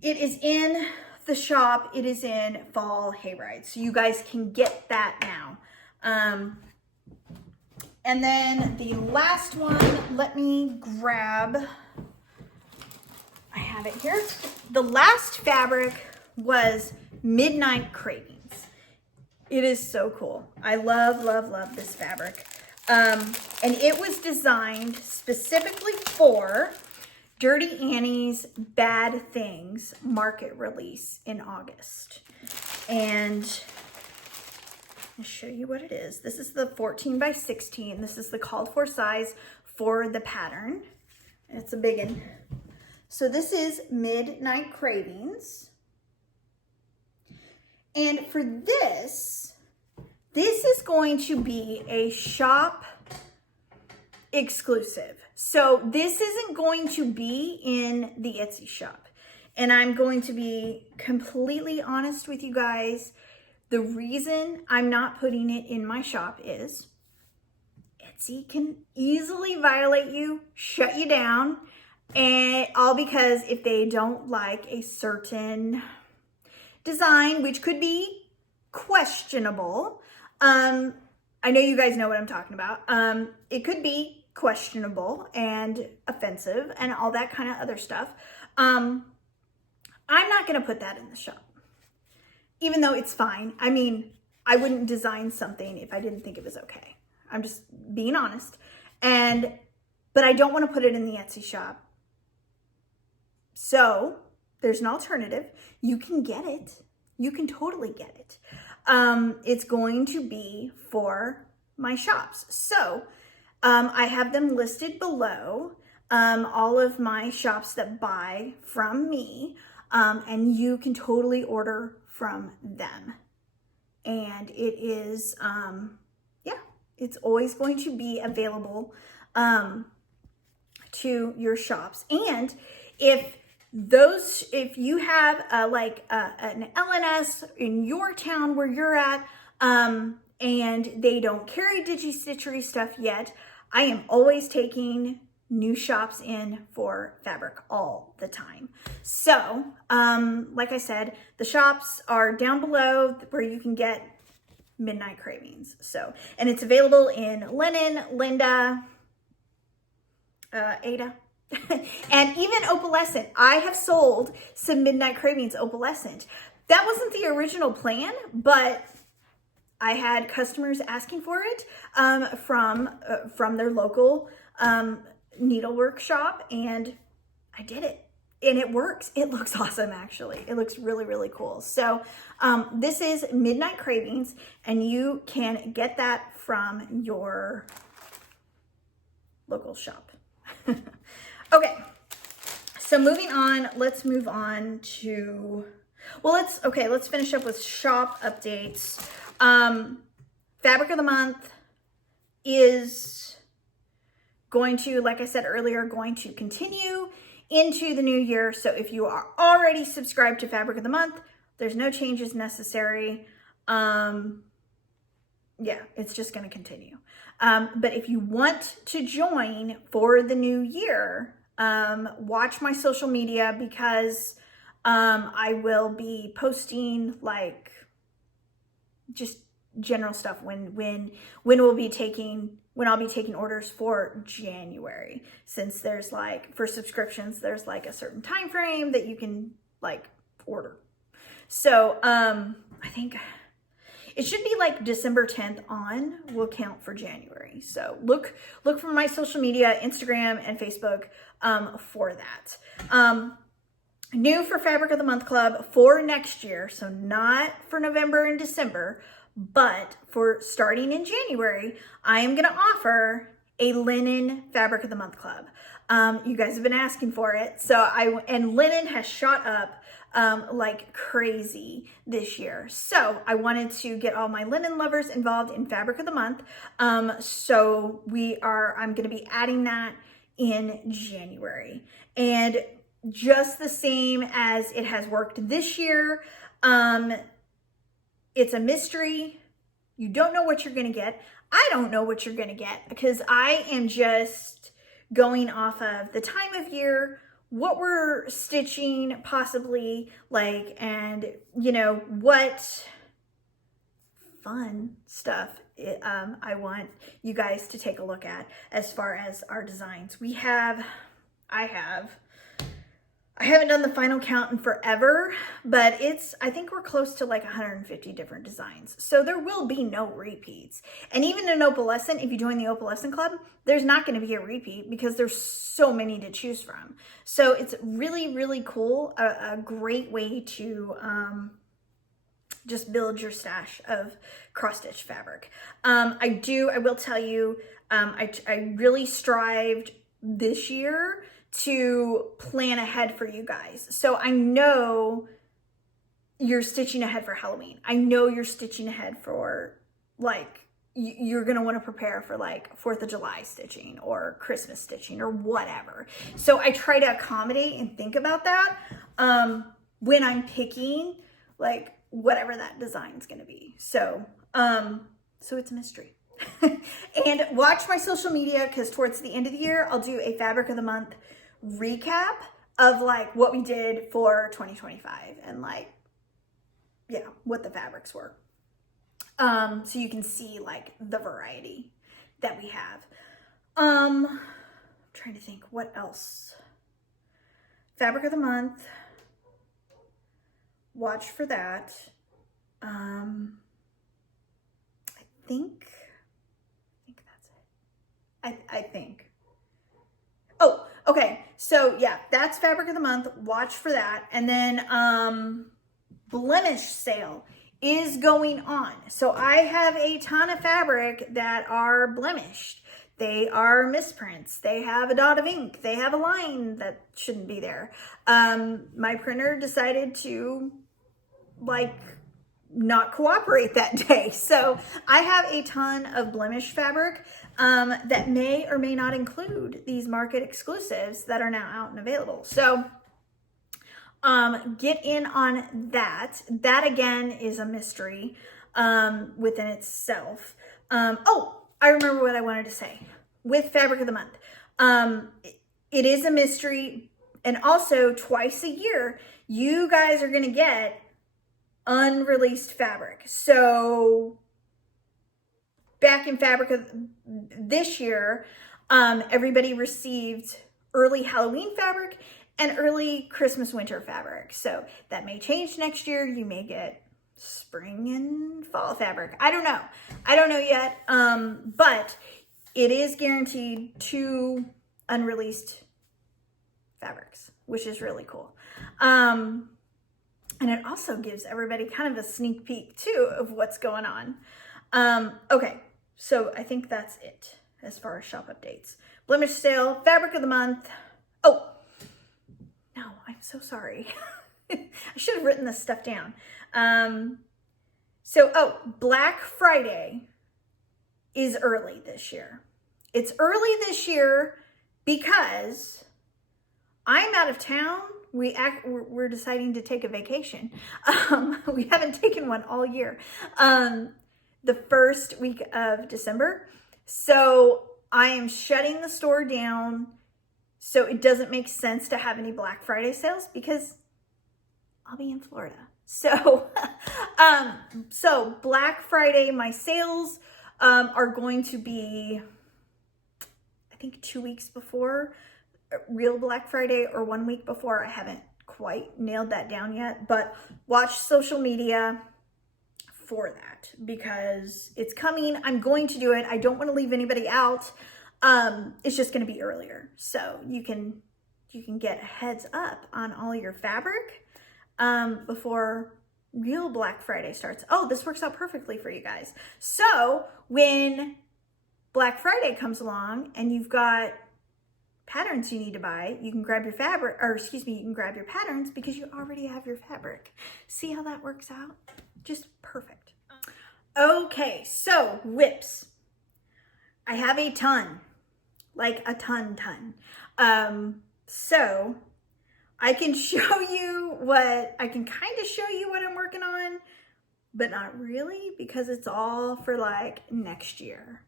it is in the shop. It is in Fall Hayride. So you guys can get that now. And then the last one, let me grab, I have it here. The last fabric was Midnight Cravings. It is so cool. I love, love, love this fabric. And it was designed specifically for Dirty Annie's Bad Things market release in August. And I'll show you what it is. This is the 14 by 16. This is the called for size for the pattern. And it's a big one. So this is Midnight Cravings. And for this is going to be a shop exclusive. So this isn't going to be in the Etsy shop. And I'm going to be completely honest with you guys. The reason I'm not putting it in my shop is Etsy can easily violate you, shut you down, and all because if they don't like a certain design, which could be questionable. I know you guys know what I'm talking about. It could be questionable and offensive and all that kind of other stuff. I'm not going to put that in the shop, even though it's fine. I mean, I wouldn't design something if I didn't think it was okay. I'm just being honest. But I don't want to put it in the Etsy shop. So there's an alternative. You can get it. You can totally get it. It's going to be for my shops. So I have them listed below, all of my shops that buy from me, and you can totally order from them. And it is, yeah, it's always going to be available to your shops. And if you have an LNS in your town where you're at, and they don't carry Digi-Stitchery stuff yet, I am always taking new shops in for fabric all the time. So, like I said, the shops are down below where you can get Midnight Cravings. So, and it's available in linen, Linda, Ada, and even opalescent. I have sold some Midnight Cravings opalescent. That wasn't the original plan, but I had customers asking for it from their local needlework shop, and I did it. And it works. It looks awesome, actually. It looks really, really cool. So this is Midnight Cravings, and you can get that from your local shop. Okay, so moving on, let's move on to, well, let's finish up with shop updates. Fabric of the month is going to, like I said earlier, going to continue into the new year. So if you are already subscribed to Fabric of the Month, there's no changes necessary. Yeah, it's just going to continue. But if you want to join for the new year, watch my social media, because I will be posting like just general stuff when I'll be taking orders for January, since there's like, for subscriptions, there's like a certain time frame that you can like order. So I think it should be like December 10th on will count for January. So look for my social media, Instagram and Facebook, for that. New for Fabric of the Month Club for next year, so not for November and December, but for starting in January, I am going to offer a linen Fabric of the Month Club. You guys have been asking for it, and linen has shot up like crazy this year. So I wanted to get all my linen lovers involved in Fabric of the Month. So I'm going to be adding that in January, and just the same as it has worked this year. It's a mystery. You don't know what you're going to get. I don't know what you're going to get, because I am just going off of the time of year, what we're stitching possibly, like, and you know, what fun stuff I want you guys to take a look at as far as our designs. I haven't done the final count in forever, but I think we're close to like 150 different designs. So there will be no repeats. And even in opalescent, if you join the opalescent club, there's not going to be a repeat, because there's so many to choose from. So it's really, really cool. A great way to just build your stash of cross stitch fabric. I will tell you, I really strived this year to plan ahead for you guys. So I know you're stitching ahead for Halloween. I know you're stitching ahead for, like, you're going to want to prepare for like 4th of July stitching or Christmas stitching or whatever. So I try to accommodate and think about that when I'm picking like whatever that design's going to be. So it's a mystery. And watch my social media, because towards the end of the year, I'll do a Fabric of the Month recap of like what we did for 2025 and like, yeah, what the fabrics were. So you can see like the variety that we have. I'm trying to think what else. Fabric of the Month. Watch for that. I think that's it. I think. Oh, okay. So yeah, that's Fabric of the Month. Watch for that. And then blemish sale is going on. So I have a ton of fabric that are blemished. They are misprints. They have a dot of ink. They have a line that shouldn't be there. My printer decided to like not cooperate that day. So I have a ton of blemish fabric that may or may not include these market exclusives that are now out and available. So get in on that. That again is a mystery within itself. Oh, I remember what I wanted to say with fabric of the month. It is a mystery, and also twice a year you guys are going to get unreleased fabric. So back in fabric of this year, everybody received early Halloween fabric and early Christmas winter fabric. So that may change next year. You may get spring and fall fabric. I don't know. I don't know yet. But it is guaranteed 2 unreleased fabrics, which is really cool. And it also gives everybody kind of a sneak peek too of what's going on. Okay, so I think that's it as far as shop updates. Blemish sale, fabric of the month. Oh, no, I'm so sorry. I should have written this stuff down. Black Friday is early this year. It's early this year because I'm out of town. We're deciding to take a vacation. We haven't taken one all year. The first week of December. So I am shutting the store down. So it doesn't make sense to have any Black Friday sales because I'll be in Florida. So, so Black Friday, my sales are going to be, I think 2 weeks before real Black Friday or 1 week before. I haven't quite nailed that down yet, but watch social media for that because it's coming. I'm going to do it. I don't want to leave anybody out. It's just going to be earlier. So you can get a heads up on all your fabric before real Black Friday starts. Oh, this works out perfectly for you guys. So when Black Friday comes along and you've got patterns you need to buy, you can grab your fabric, or excuse me, you can grab your patterns because you already have your fabric. See how that works out? Just perfect. Okay, so whips. I have a ton, like a ton. So I can show you what, I can kind of show you what I'm working on, but not really because it's all for like next year.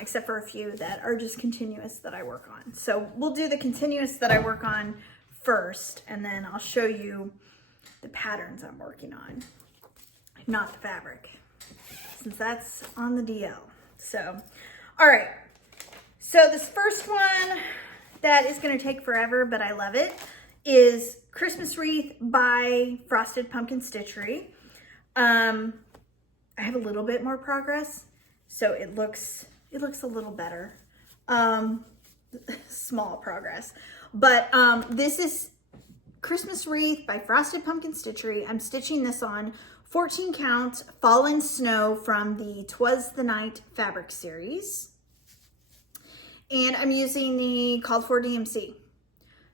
Except for a few that are just continuous that I work on. So we'll do the continuous that I work on first, and then I'll show you the patterns I'm working on, not the fabric, since that's on the DL. So, all right. So this first one that is gonna take forever, but I love it, is Christmas Wreath by Frosted Pumpkin Stitchery. I have a little bit more progress, so it looks a little better. Small progress. But this is Christmas Wreath by Frosted Pumpkin Stitchery. I'm stitching this on 14 count Fallen Snow from the 'Twas the Night fabric series. And I'm using the called for DMC.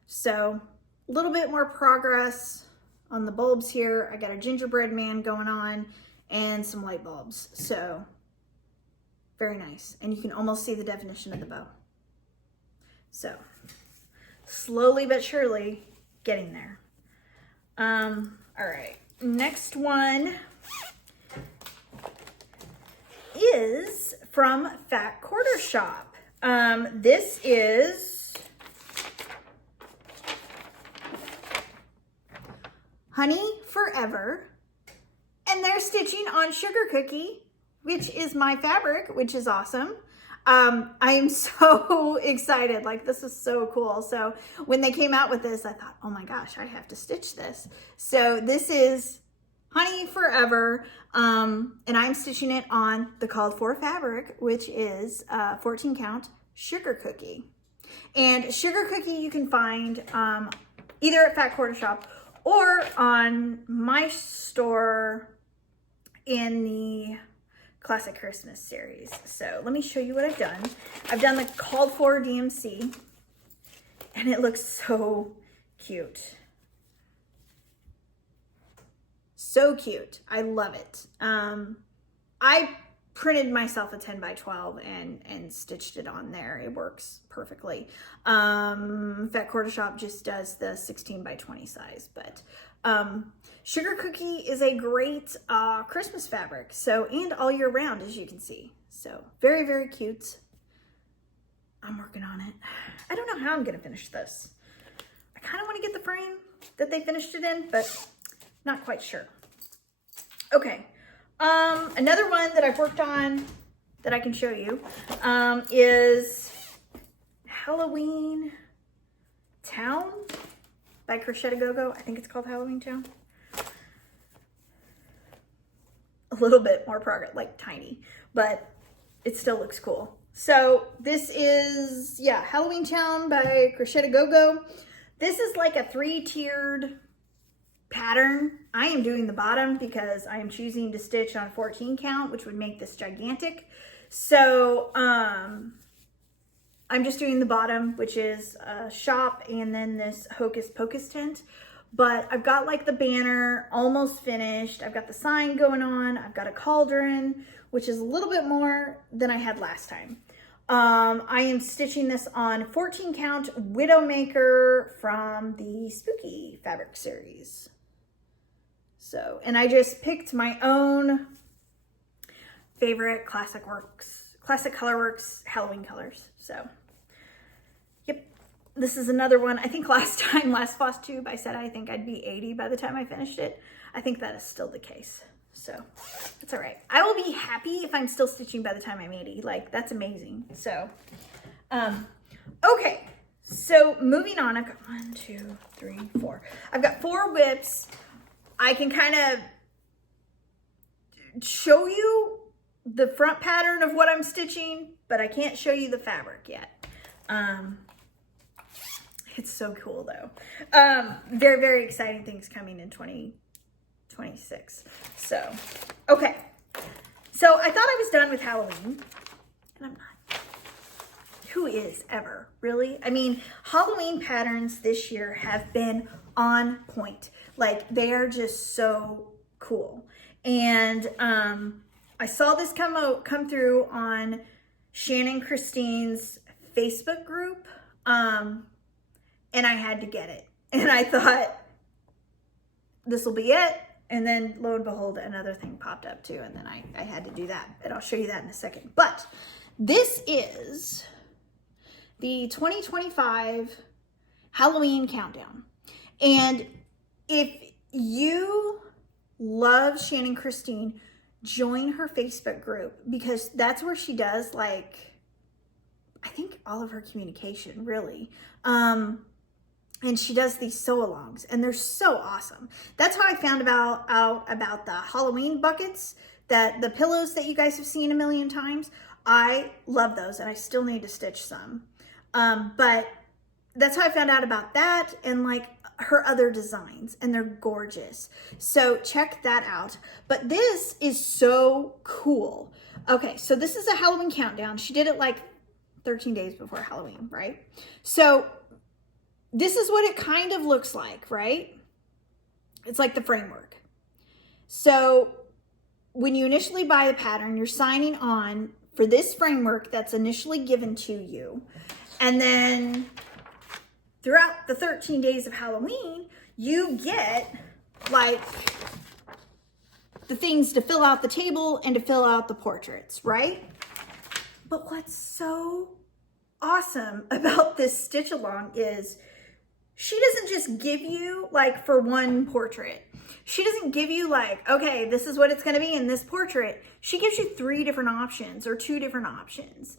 So a little bit more progress on the bulbs here. I got a gingerbread man going on and some light bulbs. So very nice. And you can almost see the definition of the bow. So slowly but surely getting there. All right. Next one is from Fat Quarter Shop. This is Honey Forever. And they're stitching on Sugar Cookie, which is my fabric, which is awesome. I am so excited. Like, this is so cool. So when they came out with this, I thought, oh my gosh, I have to stitch this. So this is Honey Forever. And I'm stitching it on the called for fabric, which is 14 count Sugar Cookie. And Sugar Cookie you can find either at Fat Quarter Shop or on my store in the Classic Christmas series. So let me show you what I've done. I've done the called for DMC and it looks so cute. So cute. I love it. I printed myself a 10 by 12 and stitched it on there. It works perfectly. Fat Quarter Shop just does the 16 by 20 size, but Sugar Cookie is a great Christmas fabric. So, and all year round, as you can see. So very, very cute. I'm working on it. I don't know how I'm gonna finish this. I kind of want to get the frame that they finished it in, but not quite sure. Okay. Another one that I've worked on that I can show you is Halloween Town by Crocete Gogo. I think it's called Halloween Town. A little bit more progress, like tiny, but it still looks cool. So this is, yeah, Halloween Town by Crocete Gogo. This is like a 3-tiered pattern. I am doing the bottom because I am choosing to stitch on 14 count, which would make this gigantic. So I'm just doing the bottom, which is a shop and then this Hocus Pocus tent. But I've got like the banner almost finished. I've got the sign going on. I've got a cauldron, which is a little bit more than I had last time. I am stitching this on 14 count Widowmaker from the Spooky Fabric series. So, and I just picked my own favorite Classic Colorworks Halloween colors. So, yep, this is another one. I think last Flosstube, I said I think I'd be 80 by the time I finished it. I think that is still the case. So, it's all right. I will be happy if I'm still stitching by the time I'm 80. Like, that's amazing. So, okay. So, moving on. I've got 1, 2, 3, 4. I've got 4 whips. I can kind of show you the front pattern of what I'm stitching, but I can't show you the fabric yet. It's so cool though. Very, very exciting things coming in 2026. So, okay. So I thought I was done with Halloween, and I'm not. Who is ever, really? I mean, Halloween patterns this year have been on point. Like, they are just so cool. And I saw this come through on Shannon Christine's Facebook group, and I had to get it. And I thought, this will be it. And then, lo and behold, another thing popped up too, and then I had to do that. And I'll show you that in a second. But this is the 2025 Halloween countdown. And if you love Shannon Christine, join her Facebook group, because that's where she does, like, I think all of her communication, really. And she does these sew-alongs, and they're so awesome. That's how I found out about the Halloween buckets, that the pillows that you guys have seen a million times. I love those, and I still need to stitch some. But that's how I found out about that, and like her other designs, and they're gorgeous. So check that out. But this is so cool. Okay, so this is a Halloween countdown. She did it like 13 days before Halloween, right? So this is what it kind of looks like, right? It's like the framework. So when you initially buy the pattern, you're signing on for this framework that's initially given to you. And then throughout the 13 days of Halloween, you get like the things to fill out the table and to fill out the portraits, right? But what's so awesome about this stitch along is she doesn't just give you like for one portrait. She doesn't give you like, okay, this is what it's going to be in this portrait. She gives you 3 different options or 2 different options.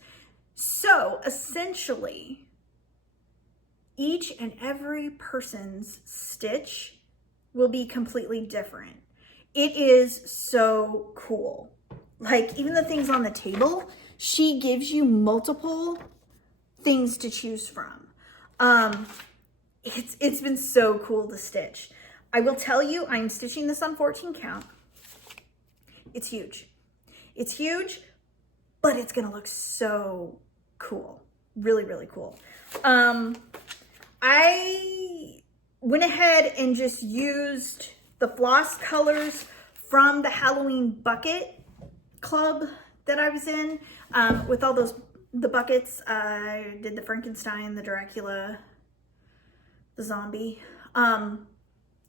So essentially, each and every person's stitch will be completely different. It is so cool. Like, even the things on the table, she gives you multiple things to choose from. It's been so cool to stitch. I will tell you, I'm stitching this on 14 count. It's huge. It's huge, but it's gonna look so cool. Really, really cool. I went ahead and just used the the floss colors from the Halloween bucket club that I was in, with all the buckets. I did the Frankenstein, the Dracula, the zombie. I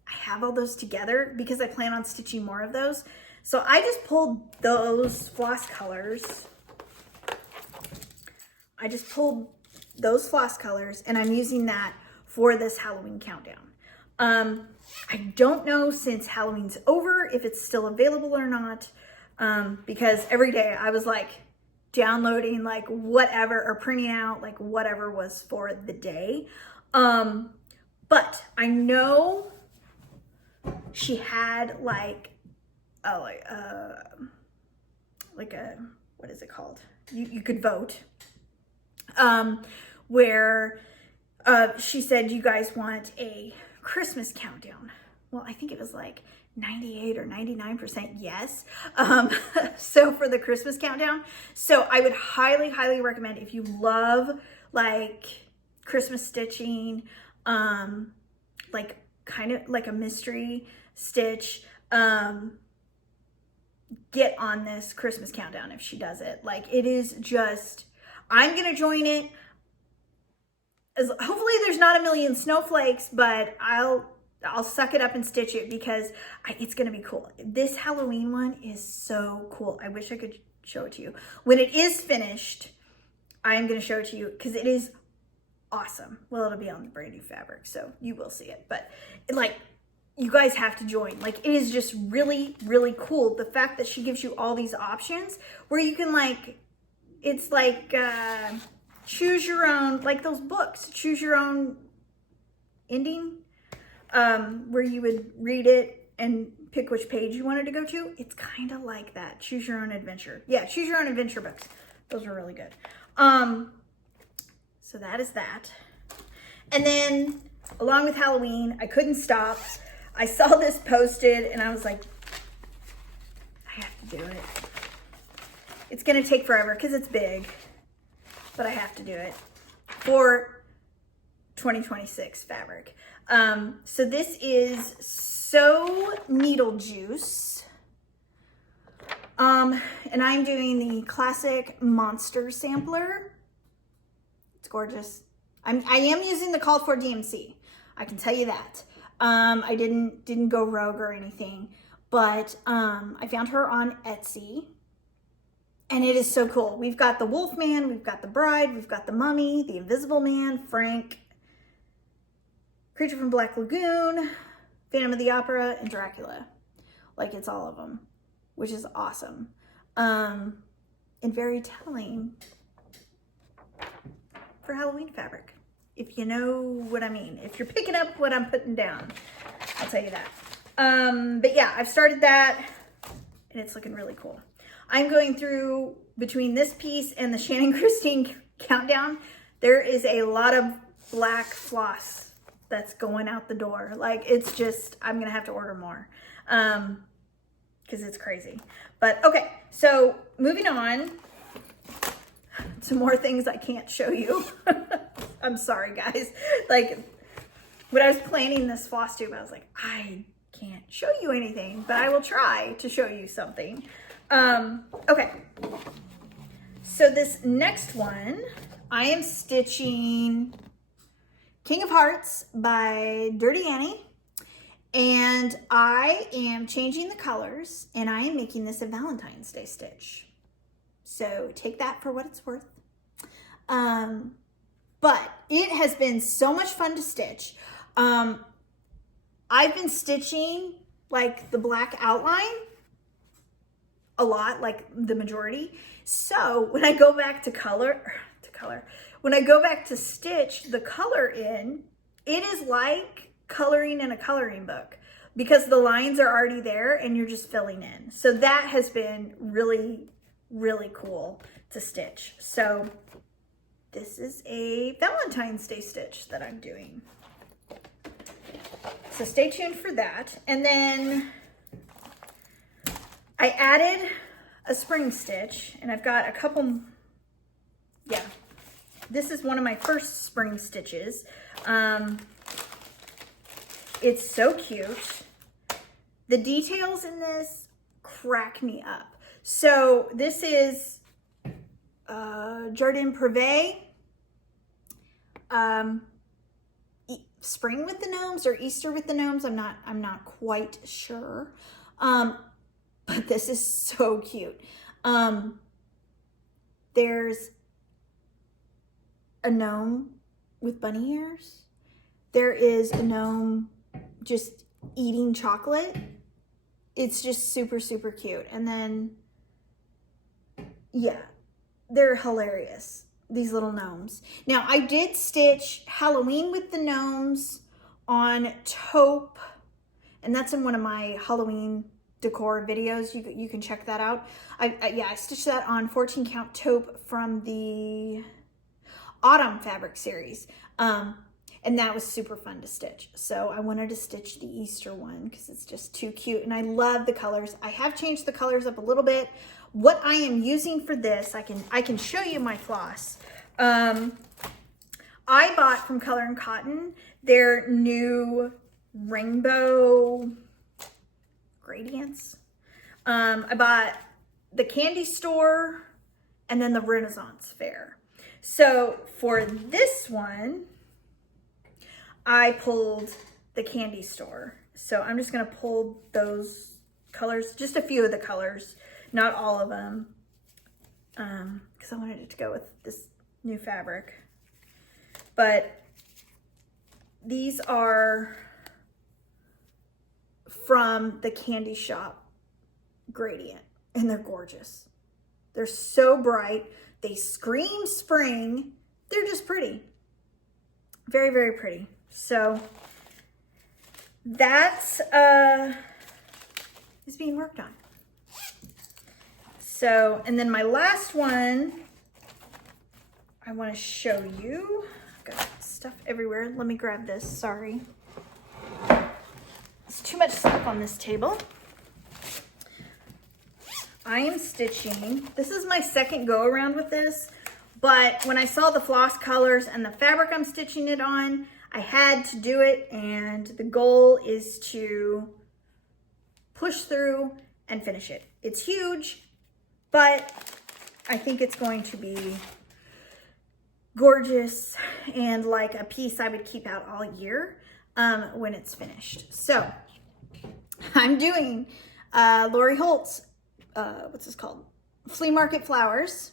have all those together because I plan on stitching more of those. So I just pulled those floss colors. I just pulled those floss colors and I'm using that for this Halloween countdown. I don't know, since Halloween's over, if it's still available or not, because every day I was like downloading like whatever, or printing out like whatever was for the day. But I know she had like a, what is it called? You could vote, where she said, you guys want a Christmas countdown. Well, I think it was like 98 or 99% yes. So for the Christmas countdown. So I would highly, highly recommend, if you love like Christmas stitching, like kind of like a mystery stitch, get on this Christmas countdown if she does it. Like, it is just, I'm gonna join it. Hopefully there's not a million snowflakes, but I'll suck it up and stitch it because it's gonna be cool. This Halloween one is so cool. I wish I could show it to you. When it is finished, I am gonna show it to you because it is awesome. Well, it'll be on the brand new fabric, so you will see it. But like, you guys have to join. Like, it is just really, really cool. The fact that she gives you all these options where you can like, it's like choose your own, like those books, choose your own ending, where you would read it and pick which page you wanted to go to. It's kind of like that. Choose your own adventure. Yeah, choose your own adventure books. Those are really good. So that is that. And then along with Halloween, I couldn't stop. I saw this posted and I was like, I have to do it. It's gonna take forever because it's big, but I have to do it for 2026 fabric. So this is So Needle Juice. And I'm doing the classic Monster sampler. It's gorgeous. I am using the called for DMC. I can tell you that. I didn't go rogue or anything, but I found her on Etsy and it is so cool. We've got the Wolfman, we've got the Bride, we've got the Mummy, the Invisible Man, Frank, Creature from Black Lagoon, Phantom of the Opera, and Dracula. Like, it's all of them, which is awesome. And very telling for Halloween fabric, if you know what I mean. If you're picking up what I'm putting down, I'll tell you that. But yeah, I've started that and it's looking really cool. I'm going through, between this piece and the Shannon Christine countdown, there is a lot of black floss that's going out the door. Like, it's just, I'm gonna have to order more because it's crazy. But okay, so moving on to more things I can't show you. I'm sorry, guys. Like, when I was planning this Flosstube, I was like, I can't show you anything, but I will try to show you something. Okay. So this next one, I am stitching King of Hearts by Dirty Annie, and I am changing the colors, and I am making this a Valentine's Day stitch. So take that for what it's worth. But it has been so much fun to stitch. I've been stitching like the black outline a lot, like the majority. So when I go back to when I go back to stitch the color in, it is like coloring in a coloring book because the lines are already there and you're just filling in. So that has been really, really cool to stitch. So this is a Valentine's Day stitch that I'm doing. So stay tuned for that. And then I added a spring stitch, and I've got a couple, yeah, this is one of my first spring stitches. It's so cute. The details in this crack me up. So this is Jardin Privé, spring with the gnomes or Easter with the gnomes. I'm not quite sure. But this is so cute. There's a gnome with bunny ears. There is a gnome just eating chocolate. It's just super, super cute. And then, yeah, they're hilarious, these little gnomes. Now, I did stitch Halloween with the gnomes on taupe, and that's in one of my Halloween decor videos. You can check that out. I stitched that on 14 count taupe from the Autumn fabric series. And that was super fun to stitch. So I wanted to stitch the Easter one because it's just too cute. And I love the colors. I have changed the colors up a little bit. What I am using for this, I can show you my floss. I bought from Color and Cotton their new rainbow gradients. I bought the candy store and then the Renaissance Fair. So for this one, I pulled the candy store. So I'm just gonna pull those colors, just a few of the colors, not all of them, because I wanted it to go with this new fabric. But these are from the Candy Shop gradient, and they're gorgeous. They're so bright. They scream spring. They're just pretty. Very, very pretty. So that's is being worked on. So, and then my last one I want to show you. I've got stuff everywhere. Let me grab this. Sorry. There's too much stuff on this table. I am stitching. This is my second go around with this, but when I saw the floss colors and the fabric I'm stitching it on, I had to do it, and the goal is to push through and finish it. It's huge, but I think it's going to be gorgeous and like a piece I would keep out all year when it's finished. So I'm doing Lori Holt's, what's this called? Flea Market Flowers.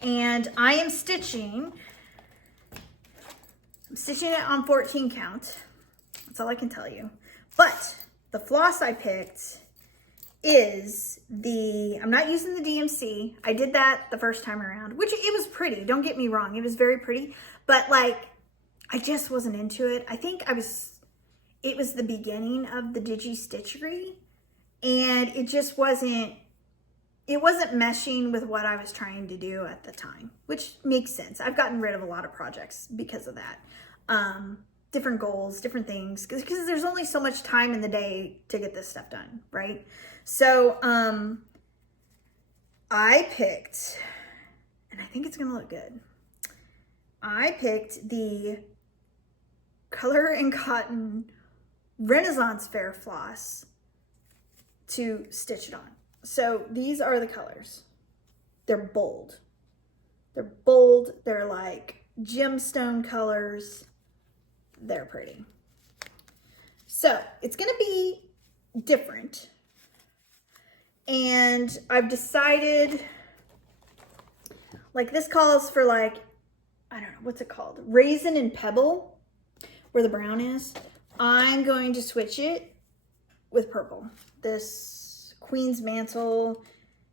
And I am stitching, it on 14 count. That's all I can tell you. But the floss I picked is I'm not using the DMC. I did that the first time around, which it was pretty. Don't get me wrong. It was very pretty, but like, I just wasn't into it. I think it was the beginning of the Digi Stitchery, and it just wasn't meshing with what I was trying to do at the time, which makes sense. I've gotten rid of a lot of projects because of that. Different goals, different things, because there's only so much time in the day to get this stuff done, right? So I picked, and I think it's gonna look good. I picked the Color and Cotton Renaissance Fair floss to stitch it on. So these are the colors. They're bold. They're bold. They're like gemstone colors. They're pretty. So it's gonna be different. And I've decided, like, this calls for like, I don't know, what's it called? Raisin and Pebble, where the brown is. I'm going to switch it with purple. This Queen's Mantle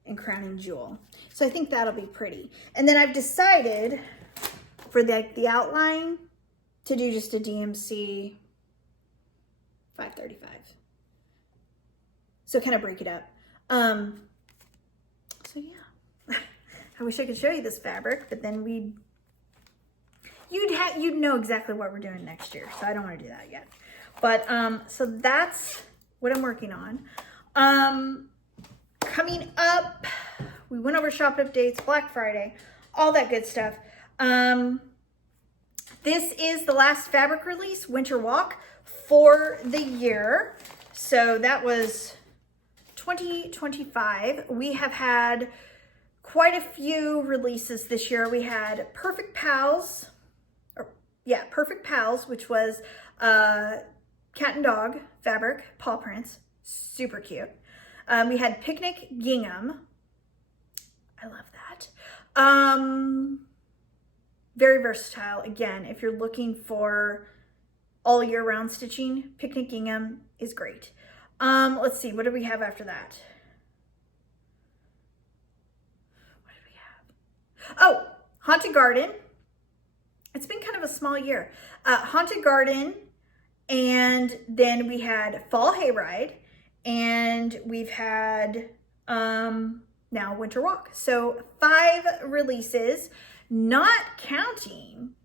and Crowning Jewel. So I think that'll be pretty. And then I've decided for the outline to do just a DMC 535. So kind of break it up. So yeah, I wish I could show you this fabric, but then you'd know exactly what we're doing next year. So I don't want to do that yet. But so that's what I'm working on. Coming up, we went over shop updates, Black Friday, all that good stuff. This is the last fabric release, Winter Walk, for the year. So that was 2025. We have had quite a few releases this year. We had Perfect Pals, which was cat and dog fabric, paw prints, super cute. We had Picnic Gingham. I love that. Very versatile. Again, if you're looking for all year round stitching, Picnic Gingham is great. Let's see, what do we have after that? What did we have? Oh, Haunted Garden. It's been kind of a small year. Haunted Garden, and then we had Fall Hayride, and we've had now Winter Walk. So 5 releases, not counting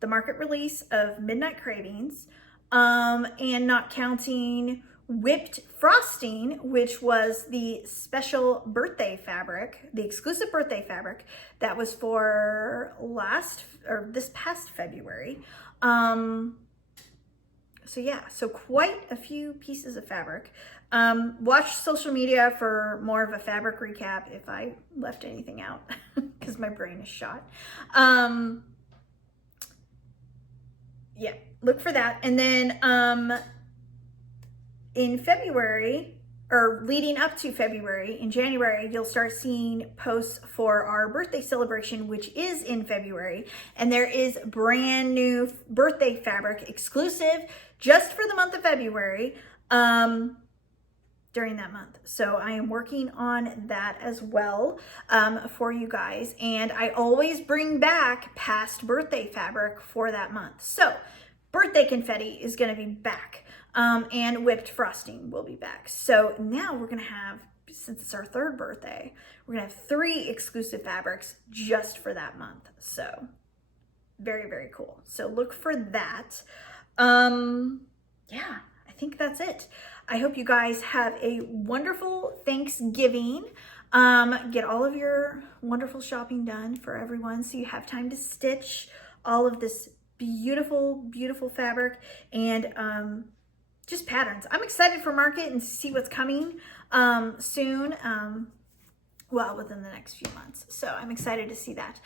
the market release of Midnight Cravings, and not counting Whipped Frosting, which was the special birthday fabric, the exclusive birthday fabric that was for this past February. So yeah, so quite a few pieces of fabric. Watch social media for more of a fabric recap if I left anything out, because my brain is shot. Yeah, look for that. And then in February, or leading up to February, in January, you'll start seeing posts for our birthday celebration, which is in February. And there is brand new birthday fabric exclusive just for the month of February during that month. So I am working on that as well for you guys. And I always bring back past birthday fabric for that month. So birthday confetti is going to be back. And Whipped Frosting will be back. So now we're going to have, since it's our 3rd birthday, we're going to have 3 exclusive fabrics just for that month. So very, very cool. So look for that. Yeah, I think that's it. I hope you guys have a wonderful Thanksgiving. Get all of your wonderful shopping done for everyone so you have time to stitch all of this beautiful, beautiful fabric and just patterns. I'm excited for market and to see what's coming soon. Well, within the next few months. So I'm excited to see that.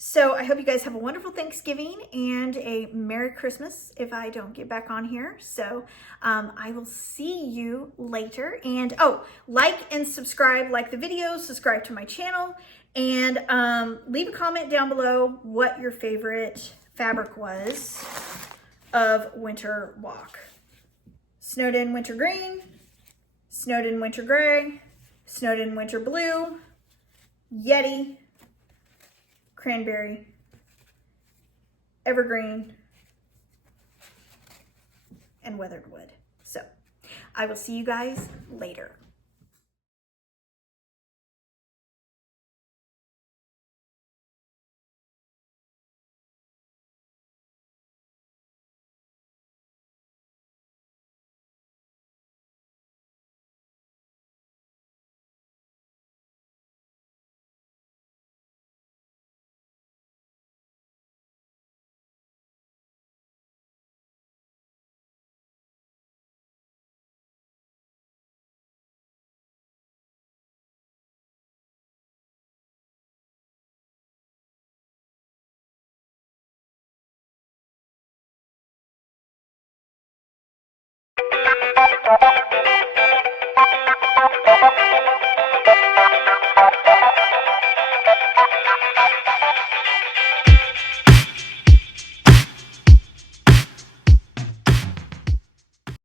So I hope you guys have a wonderful Thanksgiving and a Merry Christmas if I don't get back on here. So I will see you later. And oh, like and subscribe, like the video, subscribe to my channel, and leave a comment down below what your favorite fabric was of Winter Walk. Snowed in Winter Green, Snowed in Winter Gray, Snowed in Winter Blue, Yeti, Cranberry, Evergreen, and Weathered Wood. So I will see you guys later.